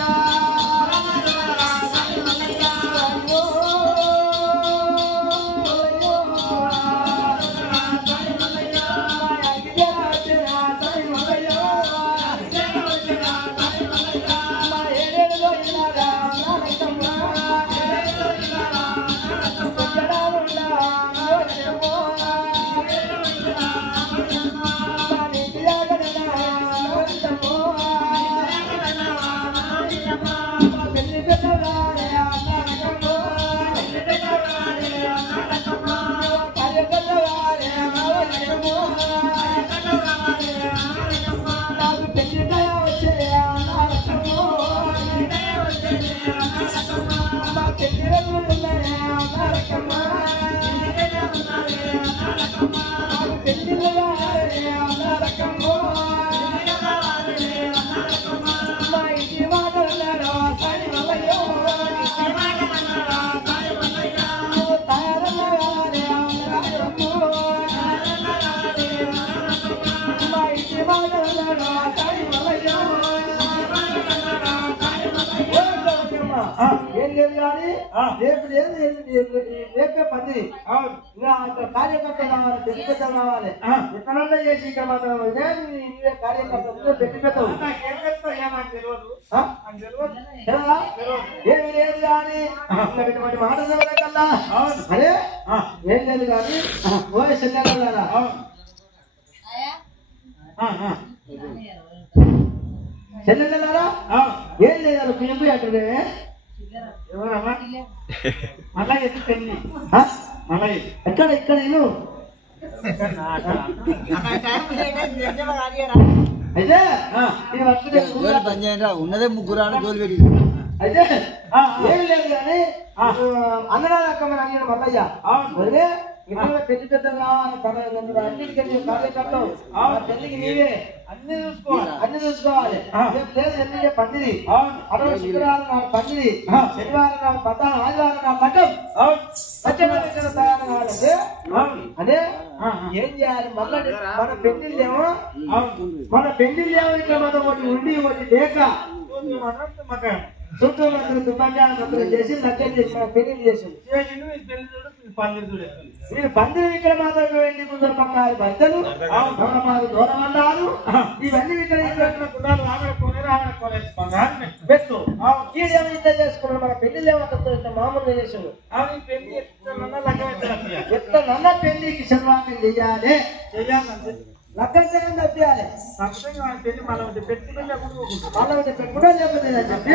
ఏం లేదు కానీ రేపు రేపే పందిరి కార్యకర్త కావాలి, పెళ్లి పెద్ద కావాలి. ఎక్కడన్నా చేసి ఇక్కడ మాత్రం కార్యకర్త పెళ్లి పెద్ద ఏమి లేదు కానీ ఇటువంటి మాటలు కల్లా అరే ఏం లేదు కానీ ఓ చెల్లెలా చెల్లెళ్ళారా ఏం లేదు పిలిపి అంటే ఎవరమ్మా మళ్ళా ఎత్తి పెళ్లి మళ్ళా ఎక్కడ ఇక్కడ నేను అయితే ఉన్నదే ముగ్గురు గోలు పెట్టి అయితే ఏం లేదు కానీ అన్నదాకమని అడిగిన మల్లయ్య అదే ఇక్కడ పెళ్లి పెద్ద అన్నిటికీ కార్యకర్తలు పెళ్లికి నీవే అన్ని చూసుకోవాలి లేదు ఎన్ని పందిరి అరవై శుక్రవారం నాడు పందిరి, శనివారం నాడు పట్టాలి, ఆదివారం నాడు పట్టం తయారు కావాలంటే అదే ఏం చేయాలి? మళ్ళీ మన పెళ్లిళ్ళేమో ఇక్కడ మనం ఒకటి ఉండి ఒకటి లేక చుట్టూ తుపాకాయలు చేసి లగ్గం చేసి పెళ్లి చేసింది. మీరు పందిరి ఇక్కడ మాత్రం వెళ్ళి ముందర పక్కారు భర్తలు దూరం అన్నారు. ఇవన్నీ ఇక్కడ పెట్టు ఈడేమో ఇంత చేసుకున్నాడు. మన పెళ్లిళ్ళు ఏమంటే మామూలుగా చేసాడు. ఎట్లా పెళ్లికి శర్వాన్ని చెయ్యాలి, లగ్గం తప్పియాలి, వాళ్ళ పెట్టుకుంటా లేకపోతే చెప్పి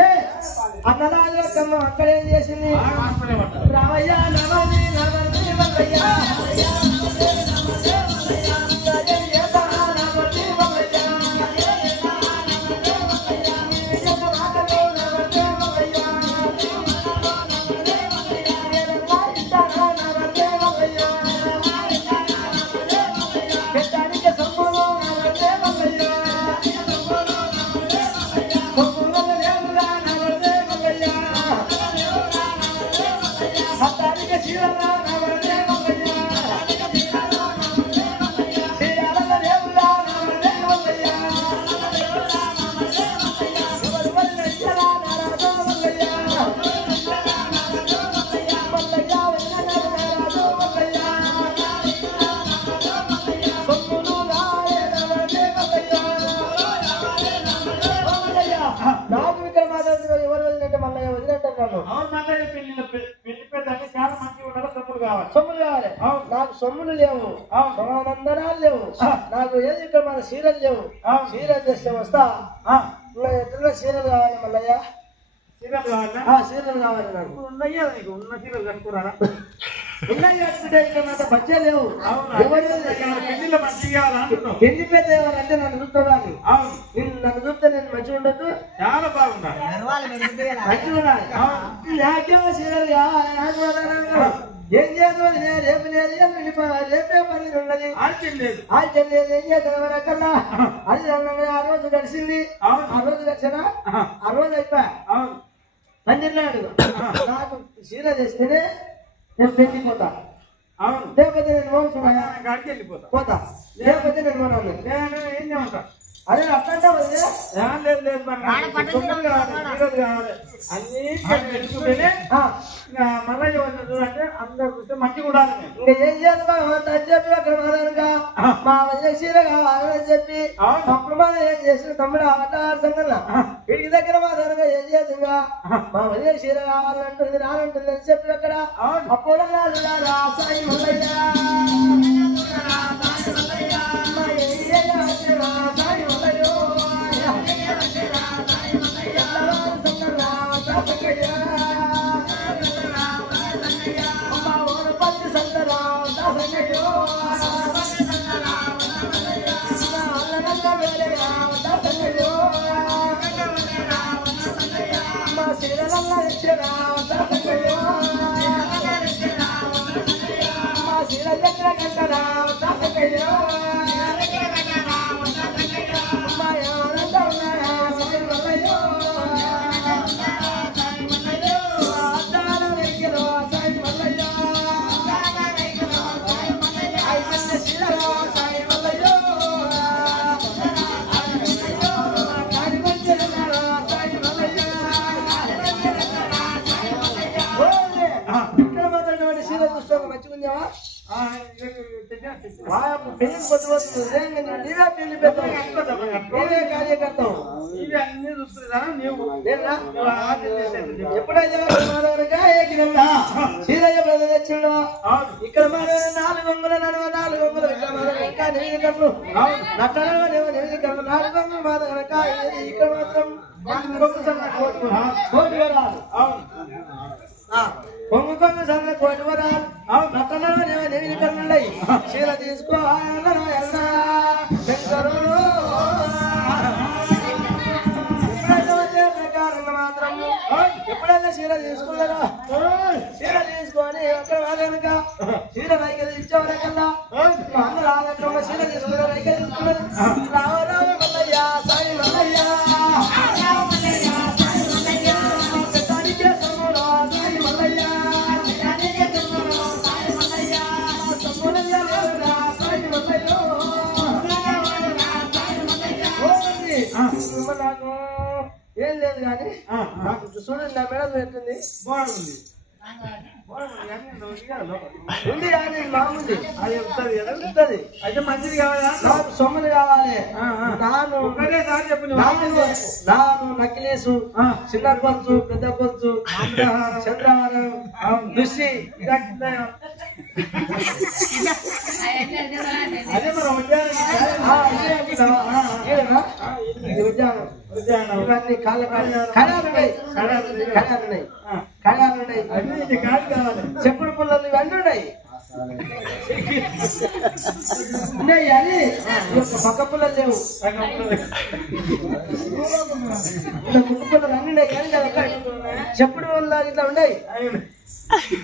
అన్నదాకమ్మ అక్కడేం చేసింది? రామయ్య నవని నవని నాకు అవును మళ్ళీ పెళ్లి పెద్ద చాలా మంచిగా ఉండాలి సొమ్ములు కావాలి సొమ్ములు కావాలి నాకు సొమ్ములు లేవు సమానందనాలు లేవు నాకు ఏది ఇక్కడ మన సీరలు లేవు సీరలు చేస్తే వస్తా ఎట్లా సీరలు కావాలి మల్లయ్య సీరియల్ కావాలా సీరలు కావాలి నాకు ఉన్నాయా నీకు ఉన్న సీరియల్ కట్టుకున్నారా ఉన్నాయి కట్టుకుంటే ఇక్కడ నాకు బడ్జెట్ లేవు పెళ్లిలో మంచిగా అంటున్నావు పెళ్లి పెద్ద ఎవరంటే నన్ను చూస్తాను అవును నన్ను చూస్తే నేను మంచిగా ఉండదు చాలా బాగున్నాను మంచిగా ఉండాలి నాకేమో సీరలు కావాలి ఏం చేద్దాం రేపు లేదు రేపే పని ఉన్నది ఆశ్చర్యం లేదు ఆశ్చర్యం లేదు ఏం చేద్దాం ఎవరకన్నా అది అన్నగా ఆ రోజు కలిసింది ఆ రోజు కలిసినా ఆ రోజు అయిపోయా పందిరినాడు నాకు సీర తెస్తేనే నేను పెంచిపోతా అవును లేకపోతే నేను మోసం గాడికి వెళ్ళిపోతా పోతా లేకపోతే నేను మోనాను ఏం చేయమంటా అదే అట్లా లేదు లేదు కావాలి అన్ని పెట్టుకుంటేనే మళ్ళీ చూడంటే అందరు చూస్తే మంచిగా ఉండాలి ఇంకా ఏం చేద్దాం చెప్పి అక్కడ మాదనగా మా వదిన చీర కావాలని చెప్పి అప్పుడు మనం ఏం చేసిన తమ్ముడు అట్లా సంగతి వీడికి దగ్గర మాదనగా ఏం చేద్దా మా వదిన చీర కావాలంటుంది రానంటుంది అని చెప్పి అక్కడ అప్పుడు సాయి మల్లయ్య ఎప్పుడైతే సీరయ్య బ్రదర్ తెచ్చిండో ఇక్కడ మన 4 వంగుల నడువ 4 వంగుల ఇంకా నెయ్యినప్పుడు నట్టనో 4 వంగులు మాద కనుక ఇక్కడ మాత్రం కోటి వరాలు పొంగుకొంగ సంగ కోటి వరాలు నట్టనో నెయ్యికరున్నాయి చీర తీసుకో ఎప్పుడైనా చీర తీసుకున్నారా చీర తీసుకొని అక్కడ వాళ్ళక చీర రైక ఇచ్చేవారకల్లా అందరూ ఆదరణ చీర తీసుకున్నారు రైక తీసుకున్నారు రావు రావు మల్లయ్య సాయి మల్లయ్య నాకు ఏం లేదు కానీ నాకు చూడండి నా మేడం పెట్టింది బాగుంది ఉంది కానీ మామూలు అది వస్తుంది కదా వస్తుంది అయితే మంచిది కావాలా నాకు సొమ్ములు కావాలి నాను ఒకటేసారి చెప్పు నాను నకిలీసు చిన్న కొలుసు పెద్ద కొలుసు చంద్రహారం దుష్టి అదే మరి ఉద్యానం ఇవన్నీ కళాలున్నాయి చెప్పుడు పుల్లలు ఇవన్నీ ఉన్నాయి అని పక్క పుల్లలు లేవు ముక్కు పుల్లలు అన్ని ఉన్నాయి కానీ చెప్పుడు పుల్లలు ఇట్లా ఉన్నాయి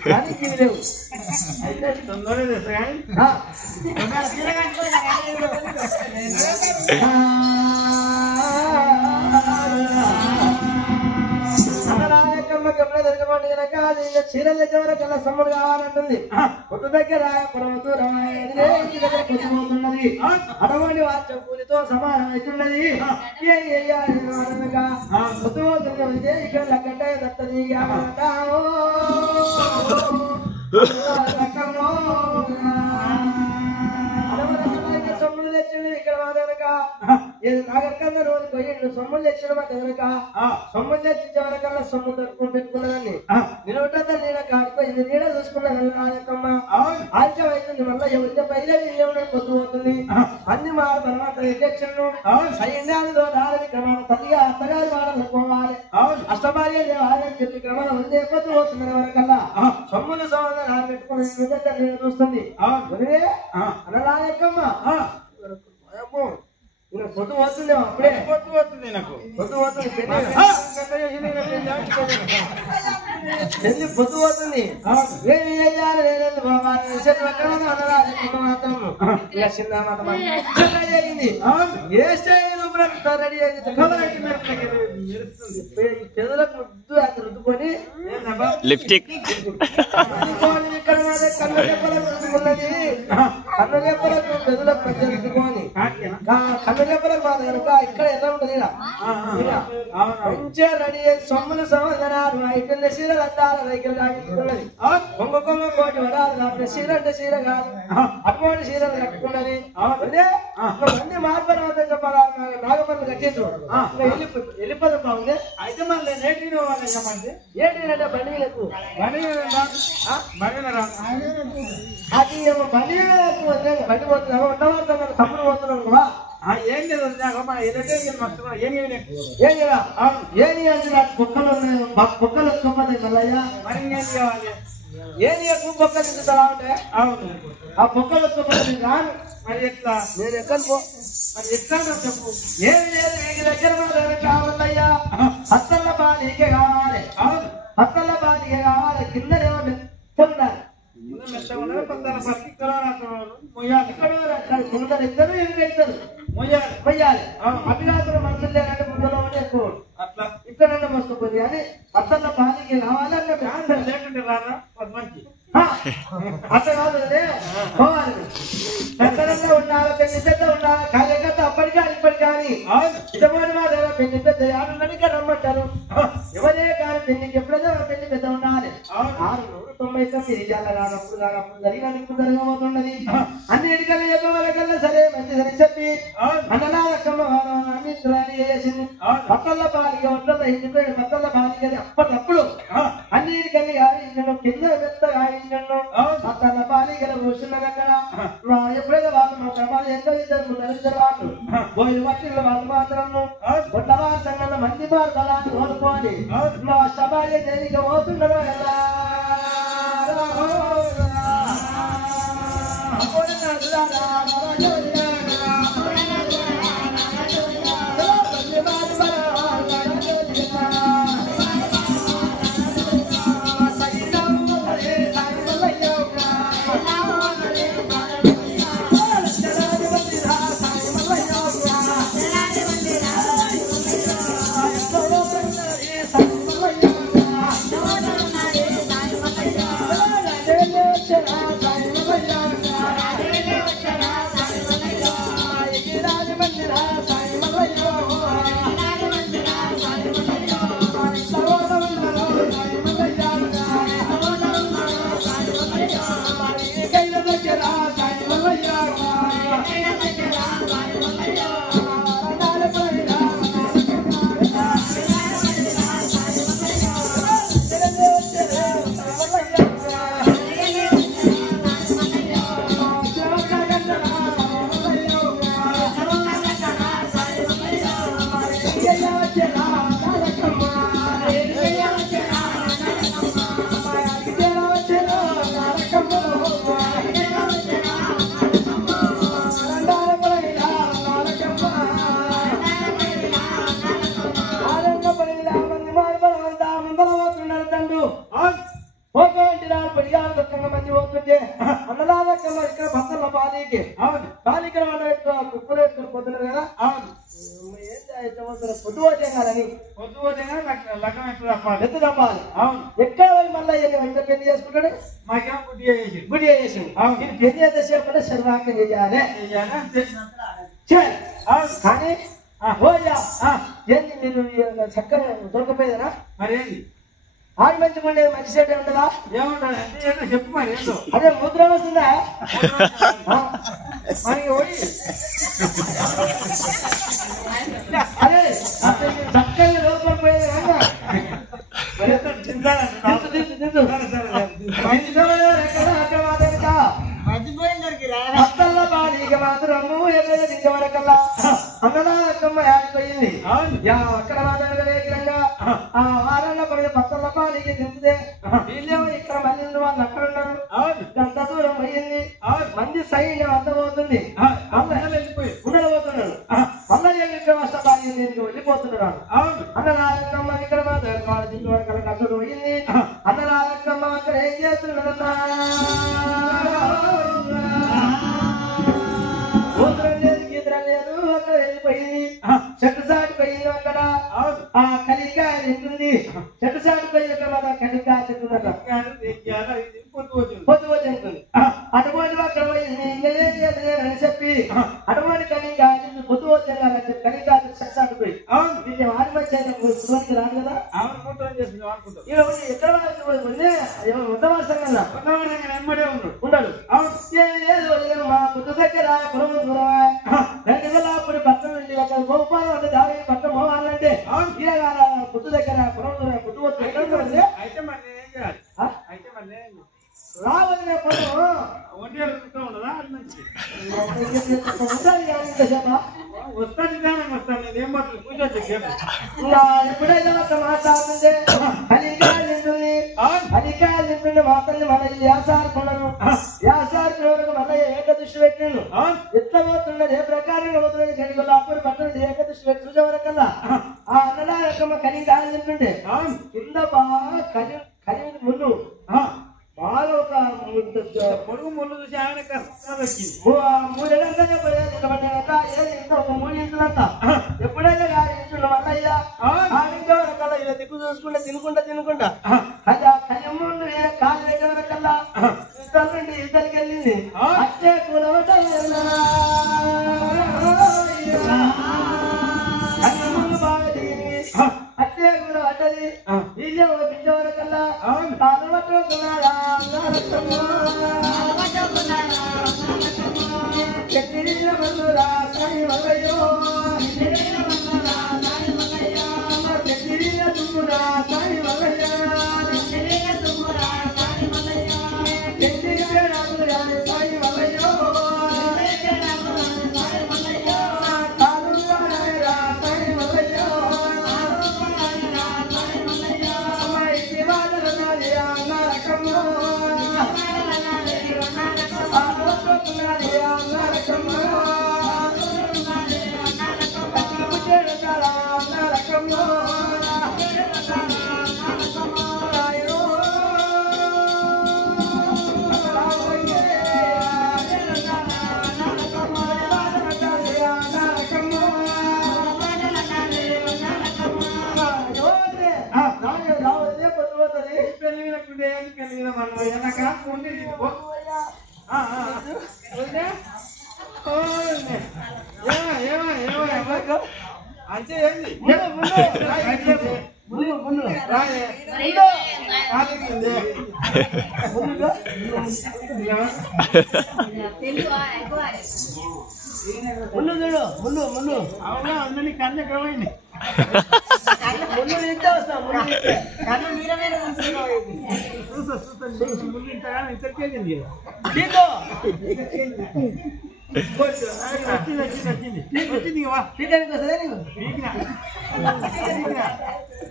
కానీ ఇవి లేవు అయితే తొందరగా చీర దగ్గర కల్లా సమ్మడు కావాలంటుంది కొత్త దగ్గర కొట్టుపోతున్నది అటువంటి వాచ్యం కూలితో సమానం అవుతున్నది కొట్టుపోతున్నది ఇక్కడ లగ్గంటే దత్తది సొమ్ములు తెచ్చింది ఇక్కడ మా కనుక ఇది నాగరికంగా రోజు పోయిండు సొమ్ములు తెచ్చిన మాట కనుక సొమ్ములు తెచ్చించే వరకల్లా సొమ్ము దొరుకుని పెట్టుకున్నదాన్ని నిలబడ్డ నీడ కాడిపోయింది నీడ చూసుకున్నది నాగరికమ్మ ఆలస్యం అవుతుంది మళ్ళీ ఎవరితో పైలే ఎవరైనా పొద్దు పోతుంది అన్ని మా తర్వాత ఎలక్షన్లు సైన్యాలు రాలని క్రమాన్ని తల్లిగా అత్తగారి వాడలు పోవాలి అష్టభార్య దేవాలని చెప్పి క్రమాన్ని వదిలే పొద్దు పోతున్నది వరకల్లా సొమ్ములు సోదరు పెట్టుకుని నీడ చూస్తుంది అనలాగమ్మ పొద్దు పోతుంది అప్పుడే పొద్దు పోతుంది నాకు పొద్దు పోతుంది పొద్దు పోతుంది ఏమి చేయాలి మాత్రం ఇక చిన్న మాత్రం అయింది ఏ స్టైల్ రెడీ అయింది పెదలకు ముద్దు అంత రుద్దుకొని లిప్స్టిక్ ఇక్కడ కన్ను రెప్పలకు రుద్దుకున్నది కన్ను రెప్పలకు పెదలకు పెద్ద రుద్దుకొని కన్ను రెప్పలకు బాధ కనుక ఇక్కడ ఎలా ఉంటది మంచిగా రెడీ అయ్యి సొమ్ములు సంవత్సరాలు ఐదు చీరలు అద్దాల రైతులు కాగించుకున్నది కొంగ కొంగ కోటి వరాలు కాబట్టి చీర అంటే చీర కాదు అటువంటి చీరలు కట్టుకున్నది అన్ని మార్పరాధం చెప్పాలి నాగపల్లి కట్టించు వెళ్ళిపోదు బాగుంది అయితే మళ్ళీ నేటి ఏంటంటే బండి వీళ్ళకు అది బండి వీళ్ళకు బండి పోతున్నావు ఉండవాడుతున్నాను తమ్ముడు పోతున్నాను కదా ఏం లేదు ఏం కుక్కలు కుక్కలు వచ్చుకోపోతాయి మల్లయ్య మరి ఇంకేం కావాలి ఏది కుక్కలు తింటున్నా ఉంటే అవును ఆ కుక్కలు వచ్చుకోపోతుంది రాను మరి ఎట్లా నేను ఎక్కడ పో మరి ఎట్లా చెప్పు ఏమి లేదు మీకు దగ్గర కావాలయ్యా హస్తల్ల బాలికే కావాలి హస్తల్ల బాలికే కావాలి కిందనేమో మెత్తన్నారు ముందర ఇద్దరు ఇద్దరు మొయ్యాలి అభిలాతులు మనుషులు లేదంటే ముందులో ఎక్కువ అట్లా ఇక్కడన్నా మస్తుపోయింది కానీ హస్తల్ల బాలికే కావాలంటే లేకుంటే రారా మంచి అట్లా కాదు పోవాలి ఎక్కడన్నా ఉండాలి పెళ్లి పెద్ద ఉండాలి కార్యకర్త అప్పటికి ఇప్పటికి కానీ ఇటువంటి మా దగ్గర పెళ్లి పెద్ద ఆడున్నడిగా రమ్మంటారు ఎవరే కానీ పెళ్లికి ఎప్పుడైనా పెళ్లి పెద్ద ఉండాలి 699 రానప్పుడు జరిగినప్పుడు జరగబోతున్నది అన్నిటికల్లా చెప్పవరకల్లా సరే మంచి సరి చెప్పి అన్నలాగమ్మ అన్నింటి చేసింది పక్కల బాలిక ఒంటల ఇంటిపోయి పక్కల బాలిక అప్పటికప్పుడు అన్నిటికల్లి గాయించను కింద మెత్త గాయించను తన బాలికల కూర్చున్నది అక్కడ ఎప్పుడైతే వాళ్ళు మా ప్రభావం ఎంతో ఇద్దరు నలుగురు వాళ్ళు పోయి పట్టిన వాళ్ళు మాత్రం కొట్టవారి సంఘంలో మంది వారు బలాన్ని కోరుకోని మా సభాయ దేనిక పోతున్నారు కదా ఎక్కడ మళ్ళీ పెళ్లి చేసుకుంటాడు మాకేమో గుడి చేసి పెళ్లి అయితే సేపడే శర్వాకం చేయాలి కానీ ఏంది మీరు చక్కగా దొరకపోయేదనా మరేంది ఆడి మంచిగా ఉండేది మంచి సెట్ ఉండదా ఏముంటది చెప్పు మరి అదే ముద్ర వస్తుందా మనకి పోయి అరే చక్కగా లోపల పోయేది అత్తల్ల బాడీకి మాత్రము వరకల్లా అన్నదానక్కమ్మ ఆడిపోయింది అక్కడ మాత్రంగా ఆ వారంలో పడిన పత్తల్ల బాడీకి దింపితే వీళ్ళేమో ఇక్కడ మళ్ళీ వాళ్ళు అక్కడ ఉన్నారు అంత దూరం పోయింది మంది సైన్యం అర్థమవుతుంది ఉండబోతున్నాడు మళ్ళీ ఇక్కడ వస్తాయి వెళ్ళిపోతున్నాడు అన్నదానక్కమ్మ ఇక్కడ మాత్రం దింపి వరకల కట్టుడు పోయింది అన్నదానక్కమ్మ అక్కడ ఏం చేస్తున్నాడన్నా వెళ్ళిపోయింది చెట్టు సాటి పోయింది అక్కడ ఆ కలికాయ తింటుంది చెట్టు సాటి పోయి మన కలికాయ తింటుందట పొద్దు తింటుంది అటువంటి అక్కడ పోయింది అని చెప్పి అటువంటి కలికాయ పొద్దు వచ్చేది కలికాయ చెట్టు సాటి పోయి వీళ్ళు వారి మధ్య రాదు కదా ఎక్కడ ఉండవాల్సిన కదా ఉండడు మా పొద్దు దగ్గర పురం దూరప్పుడు పట్టణం నుండి ఒక గోపాలం అంటే దాని పట్టణం పోవాలంటే పొద్దు దగ్గర పురం పొద్దు వచ్చి రావద్దు ఎప్పుడైతే ఒక మాట్లాడుతుంటే అధికారులు తింటుండే మాత్రం మన వ్యాసారుకున్నాను వ్యాసారు వరకు మళ్ళీ ఏకదృష్టి పెట్టిండు ఎట్లా పోతున్నది ఏ ప్రకారంగా పోతున్నది కడిగొల్లాపూర్ పట్టణం ఏకదృష్టి పెట్టి చూసే వరకల్లా ఆ అన్నలా యొక్క కలిగాలి తింటుండే కింద బాగా కలి ముళ్ళు బాగా ఒక పొడుగు ముళ్ళు చూసి ఆయన మూడేళ్ళంతా పోయేది ఒక 3 ఇంచులంతా ఎప్పుడైతే ఇంచులు మల్లయ్య ఇంట్లో వరకల్లా ఇలా దిక్కు చూసుకుంటే తినుకుంటా అది ఆ కయ్యమ్ముండు కాలు పెట్టే వరకల్లా ఇద్దరు నుండి ఇద్దరికి వెళ్ళింది అట్టే కూలవట కయ్యమ్ముండు బాగా దిగింది అట్టే కూడా పడ్డది వీళ్ళే ఒక బిడ్డ వరకల్లా తాళపట్టుకున్నాడా అంతే ముందు అవునా అందరినీ కన్ను ఎక్కడమైంది ముందు ఇంటే వస్తాం కన్ను మీరే చూస్తాను ముందు ఇంతగా ఇద్దరికేసింది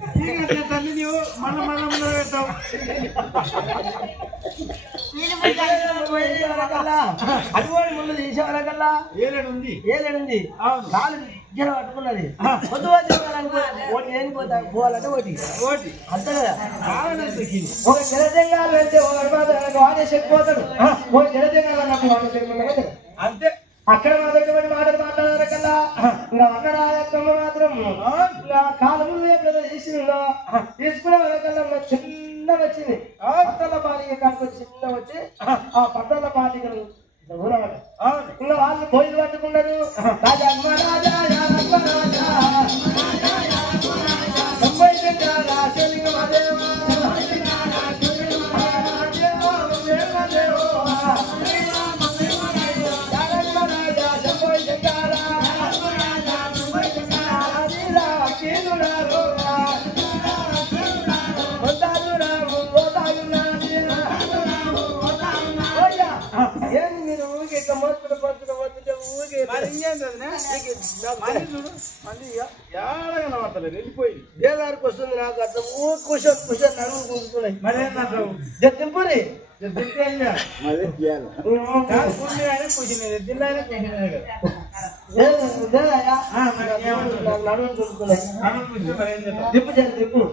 వచ్చింది తల్లి నీవు మళ్ళా పెడతావు అటువంటి ముందు తీసే వరకల్లా ఏలేడుంది నాలుగు గిర పట్టుకున్నది పొద్దు పోవాలంటే ఒకటి అంతే కదా ఒక జలజంగాలు వెళ్తే ఒకటి వాడేసేకపోతాడు ఒక జలజంగాలు అన్నప్పుడు వాడేసేకపోతాడు అంతే అక్కడ మాత్రం మాటలు మాట్లాడారకల్లా ఇంకా అన్నరాయక్కమ్మ మాత్రం కాలములు ఎప్పుడైనా తీసుకునే వరకల్లా చిన్న వచ్చింది పట్టల పాలిక కాడికి చిన్న వచ్చి ఆ పట్టల పాలికలు ఊరవాడు ఇంకా వాళ్ళు పోయి పట్టుకున్నారు రాజా రాజా వెళ్ళిపోయింది దేదానికి వస్తుంది నాకు అట్లా కుషన్ కుషన్ నడుము కూర్చున్నాయి మరేంటావు దింపురి నడుము కూర్చున్నాయి దిప్పు చేసి దిప్పు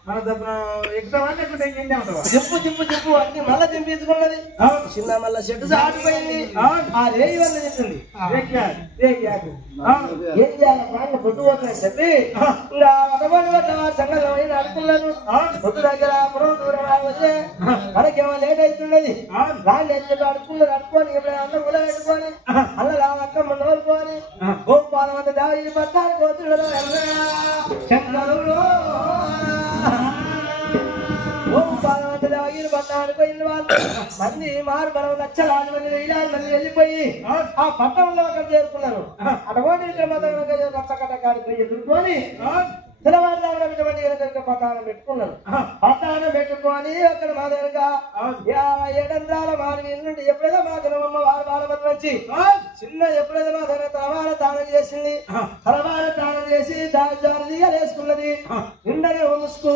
మన ఎక్కుతావా లేకుంటే ఇంకేం ఉంటావా దింపు దింపు దింపు అన్ని మళ్ళా దింపించుకున్నది చిన్న మళ్ళా చెట్టు ఆడిపోయింది ఆ రేగి వల్ల చెప్తుంది ఏం చేయాలి ప్రాణం పొద్దు పోతుందని చెప్పి ఇంకా వడబడి పడ్డ సంఘం అడుకున్నాను పొద్దు దగ్గర పురం దూరం వస్తే మనకేమో లేట్ అవుతున్నది రాళ్ళు ఏం చెప్పి అడుక్కున్నారు అడుక్కొని ఎప్పుడైనా అందరూ ఉల పెట్టుకొని అల్ల రావక్కమ్మ నోరుకొని గోపాలం అంత దావి పట్టాలి కోతుడు శంకరుడు మంది మారు మనం లక్షలాది మంది వేలాది మంది వెళ్ళిపోయి ఆ పట్టణంలో అక్కడ చేరుకున్నారు అటువంటి ఇక్కడ మాత్రం రచ్చకట్ట కాడిపోయి ఎదుర్కొని తెల్లవారుజామున పతానం పెట్టుకున్నారు పతానం పెట్టుకొని అక్కడ మా దగ్గర 7 మారి నుండి ఎప్పుడైనా మా తినమ్మ వారు బాలపతి వచ్చి చిన్న ఎప్పుడైనా మా దగ్గర తలవార దానం చేసింది తలవార దానం చేసి జారిగా వేసుకున్నది నిండనే ముసుకు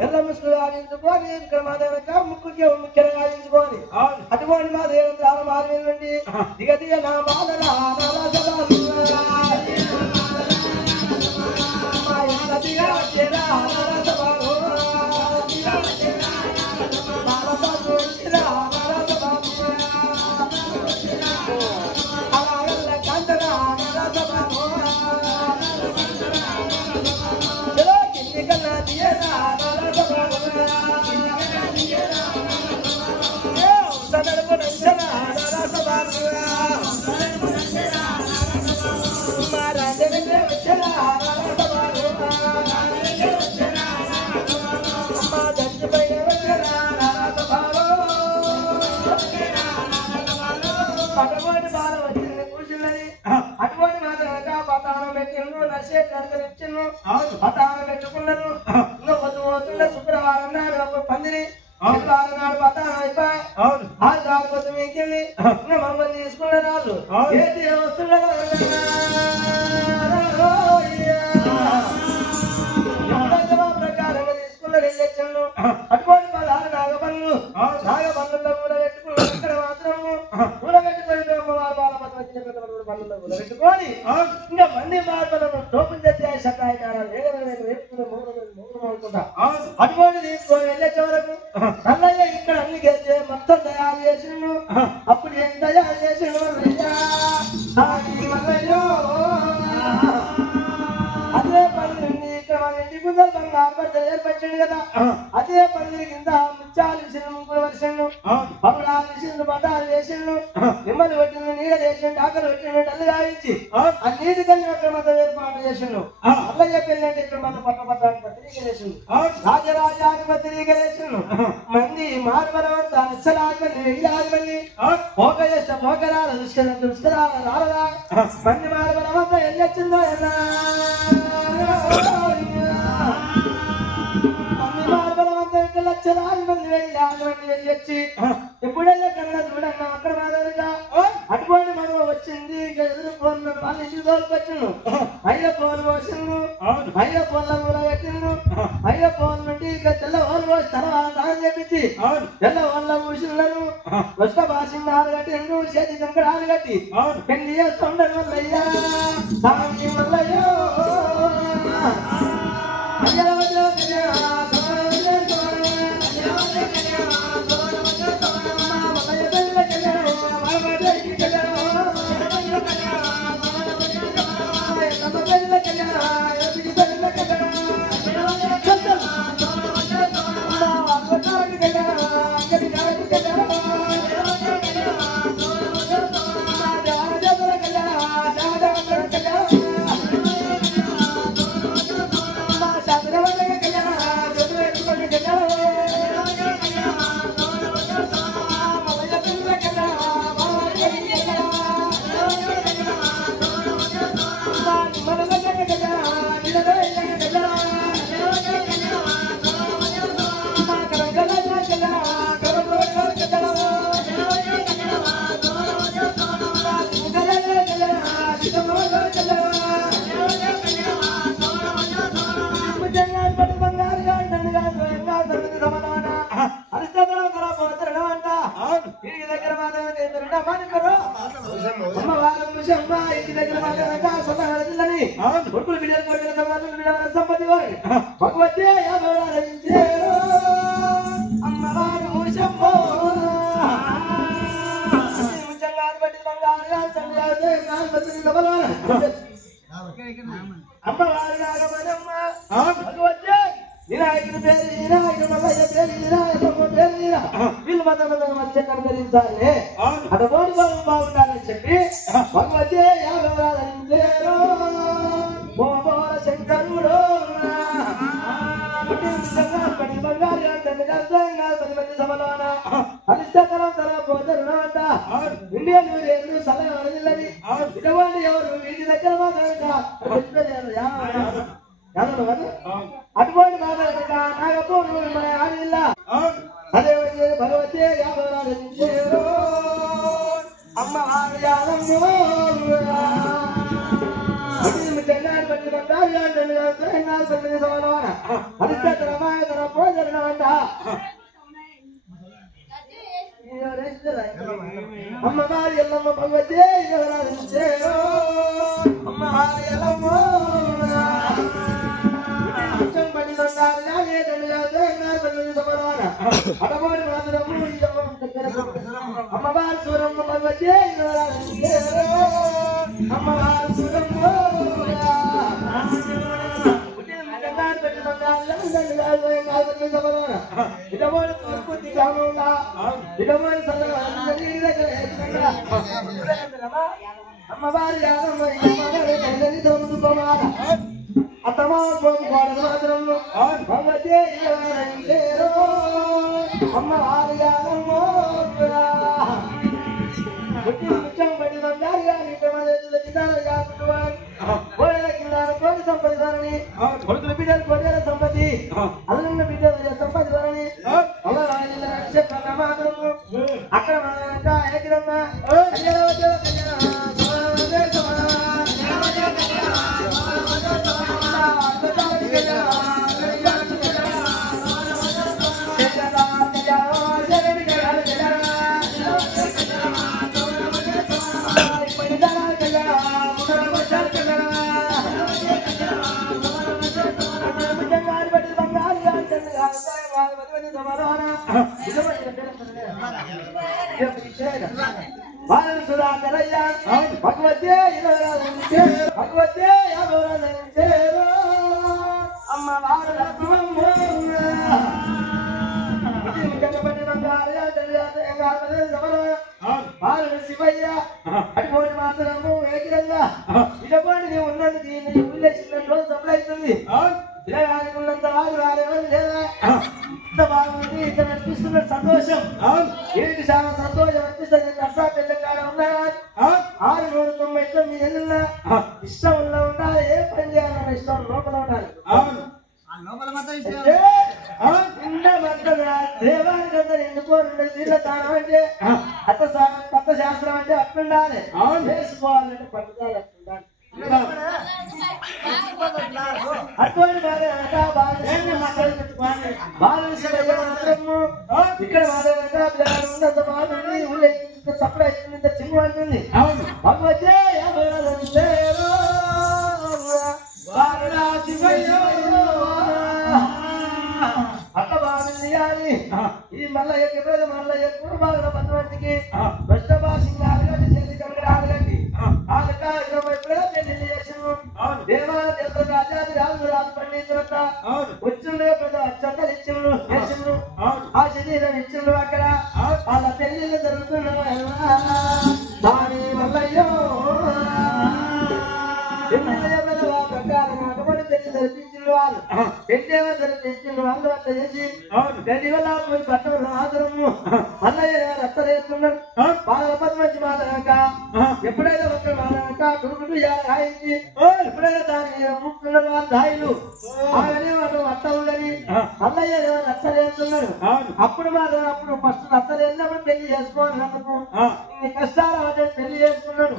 ఎల్ల ముసుకు ఆడించుకొని ఇక్కడ మా దగ్గర ముక్కుకి ముఖ్యంగా ఆడించుకొని అటువంటి మా దేవతాల మారి నుండి దిగ దిగ నా బాధ అటువంటి బాధ వచ్చింది కూర్చున్నది అటువంటి మాత్రం పతానం పెట్టిండ్రు నర్సేట్ నడకనిచ్చిండ్రు పతానం పెట్టుకున్నారు ఇంకా పొద్దు పోతుండే శుక్రవారం నాడు ఒక పందిరి శుక్రవారం నాడు పతానం అయిపోయి వాళ్ళు రాకపోతే మీకెళ్ళి ఇంకా మమ్మల్ని తీసుకున్న వాళ్ళు ఏంటి వస్తున్నారు ప్రకారంగా తీసుకున్నారు వెళ్ళొచ్చిండ్రు అటువంటి పదాలు నాగపనులు నాగపనుల్లో కూడా పెట్టుకున్నారు ఇక్కడ మాత్రము పెట్టుకొని ఇంకా మంది మార్పులను టోపులు తెచ్చి సహాయకారాలు అటువంటి తీసుకొని వెళ్ళే చివరకు అన్నయ్య ఇక్కడ అన్ని గెలిచే మొత్తం తయారు చేసిండు అప్పుడు ఏం తయారు చేసిండు అదే పని ఇక్కడ మన ఇంటి ముందర బంగారు ఏర్పరిచిండు కదా అదే పని కింద ముత్యాలు విసిరిన ముగ్గురు వర్షండు పగుడాలు విసిరిన బట్టాలు వేసిండు నిమ్మలు పెట్టిండు నీడ చేసిండు ఆకలి పెట్టిండు నల్లు కావించి ఆ నీటి కలిసి అక్కడ మత ఏర్పాటు చేసిండు అట్లా చెప్పిందంటే ఇక్కడ మన పట్టపట్టానికి పత్రిక వేసిండు రాజరాజాని పత్రిక వేసిండు మంది మార్మరమంతా అచ్చరాజమల్లి వెయ్యాజమల్లి పోక చేస్తే పోకరాల దుష్కరాల రాలదా మంది మార్మరమంతా ఎన్నొచ్చిందో ఎన్నా లక్షలాది మంది వెళ్ళి ఎప్పుడైనా కన్నా చూడన్నా అక్కడ మాదిరిగా అటువంటి మనం వచ్చింది ఎదురు ఫోన్ వాళ్ళ ఇంటి తోలుకు వచ్చిండు అయ్య ఫోన్ పోసిండు అయ్య ఫోన్ల కూడా పెట్టిండు అయ్య ఫోన్ నుండి ఇక తెల్ల ఓళ్ళు పోసి తర్వాత దానం చేపించి తెల్ల ఓళ్ళ పూసిన్నారు వస్త బాసింది ఆరుగట్టిండు చేతి కంకర ఆరుగట్టి పెళ్లి చేస్తుండడు వల్లయ్యా సామి వల్లయ్యో మాట్లాడరు అమ్మవారు ముషమ్మ ఇంటి దగ్గర మాట్లాడక సొంతని కొడుకులు బిడ్డలు కొడుకుల సంపత్తి భగవతే అమ్మవారు ముషమ్మ అమ్మవారు నాగమనమ్మ భగవతే వినాయకుడి పేరు వినాయకుడు మల్లయ్య పేరు వినాయకమ్మ పేరు వీళ్ళు మంచిగా కనుగరించాలి అదోటి బాగుండాలని చెప్పి భగవతే శంకరుడు అరిష్టకరం తన పోతరుణమంట ఇండియన్ యూనియన్ సలహా అడిగిల్లని ఇటువంటి ఎవరు వీటి దగ్గర అటువంటి మాట్లాడక నాగపూర్ ఆడిల్లా అదే భగవతే అమ్మవారు అరిష్టకరమాయ తన పోతరుణమంట అమ్మవారి ఎల్లమ్మ భగవతే అమ్మవారి ఎల్లమ్మ అమ్మవారి సూరమ్మ భగవతే అమ్మవారి సూరమ్మ అమ్మవారి అత్తమా మాత్రం భగవతే అమ్మవారి పడి కోటి సంపదని కొడుకుల బిడ్డలు కోటల సంపత్తి అల్లున్న బిడ్డల సంపత్తి వరని మాత్రం అక్కడ ఏకరమ్మా సుధాకరయ్య భగవతే భగవతే అమ్మ వారు శివయ్య అటువంటి మాత్రము ఏకరంగా ఇటువంటి నీవు ఉన్నది దీన్ని ఉల్లేసినట్టు రోజు సప్లైతుంది ఇలా రాకున్నంత వారు వారెవరు లేదా ఇంత బాగుంది ఇక్కడ అనిపిస్తున్న సంతోషం ఏంటి చాలా సంతోషం అనిపిస్తుంది నర్సా పెద్ద కాడ ఉన్నాయా 699 ఏళ్ళ ఇష్టం ఉన్నా ఉండాలి ఏ పని చేయాలన్న ఇష్టం లోపల ఉండాలి దేవానికి అందరు ఎన్నుకోరు తీర్ల తానం అంటే కొత్త శాస్త్రం అంటే అట్లుండాలి వేసుకోవాలంటే పట్టుదల అట్లుండాలి అటువంటి ఇక్కడ మాట్లాడంత బాగుంది సప్లై ఇంత చిన్న అంటుంది భగవతే అట్ట బాగుంది అని ఈ మల్లయ్య మల్లయ్య కూడా బాగా పద్మానికి బెస్ట్ బాసింగ్ ఆలుగడ్డి చేతి కనుక ఆలుగడ్డి ఆలుక 20 పెళ్లి చేసాము దేవాదేవ రాజాది రాజు రాజు పండితులత వచ్చిండే ప్రతి అచ్చందరు ఇచ్చిండ్రు చేసిండ్రు ఆ శరీరం ఇచ్చిండ్రు అక్కడ వాళ్ళ పెళ్లిళ్ళు జరుగుతున్నాయి దాని మల్లయ్యో ప్రకారం అటువంటి పెళ్లి జరిపించిండ్రు వాళ్ళు పెళ్ళేమో జరిపించిండ్రు వాళ్ళు అట్లా చేసి పెళ్లి వల్ల పట్టణంలో ఆదరము మల్లయ్య రత్తరేస్తున్నాడు వాళ్ళ మంచి మాట్లాడక ఎప్పుడైనా ఒక్క మాట్లాడక దుర్గుడు రాయించి ఎప్పుడైనా దాని ముక్కున్నారు వాళ్ళ దాయిలు అలానే వాళ్ళు అత్త ఉందని మల్లయ్య రత్తరేస్తున్నాడు అప్పుడు మాత్రం అప్పుడు ఫస్ట్ రత్తరేళ్ళప్పుడు పెళ్లి చేసుకోవాలన్నప్పుడు ఇన్ని కష్టాలు అంటే పెళ్లి చేసుకున్నాడు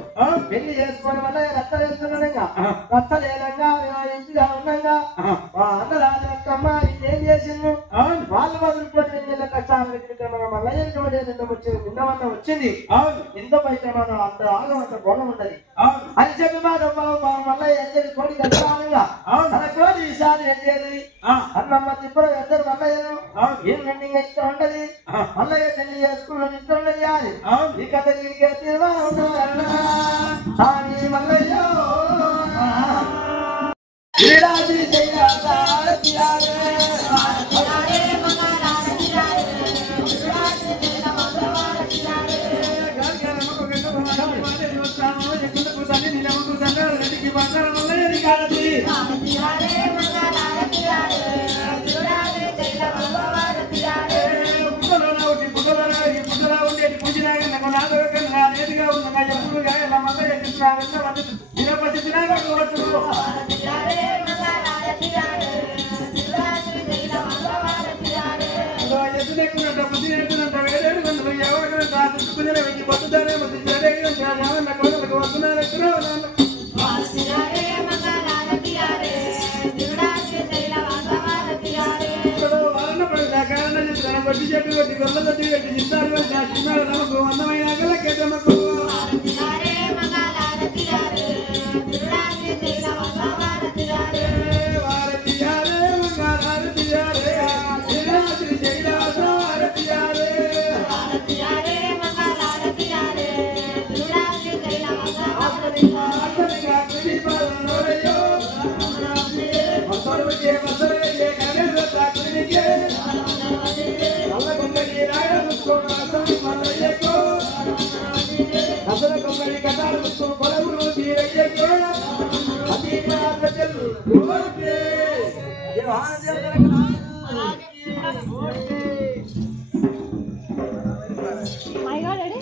పెళ్లి చేసుకొని మల్లయ్య రత్తరేస్తున్నాడు ఇంకా రత్తలేనంగా ఇంటిగా ఉండగా అన్నరాజు అక్కమ్మ ఏం చేసిండు వాళ్ళు వదులుకొని మన మల్లయ్య నిన్న వచ్చింది ఇంత పరిక్రమం అంత ఆగం అంత బోనం ఉన్నది అని చెప్పి మల్లయ్య ఎంజలి కోడి కలగా అన్న కోడి ఈసారి ఎంజేది అన్నమ్మ ఇప్పుడు ఇద్దరు మల్లయ్యను ఏం రెండింగ్ ఇష్టం ఉండదు మల్లయ్య పెళ్లి చేసుకున్న ఇష్టం ఉండదు అది ఈ కథ తీర్మానం మల్లయ్య My God, ready?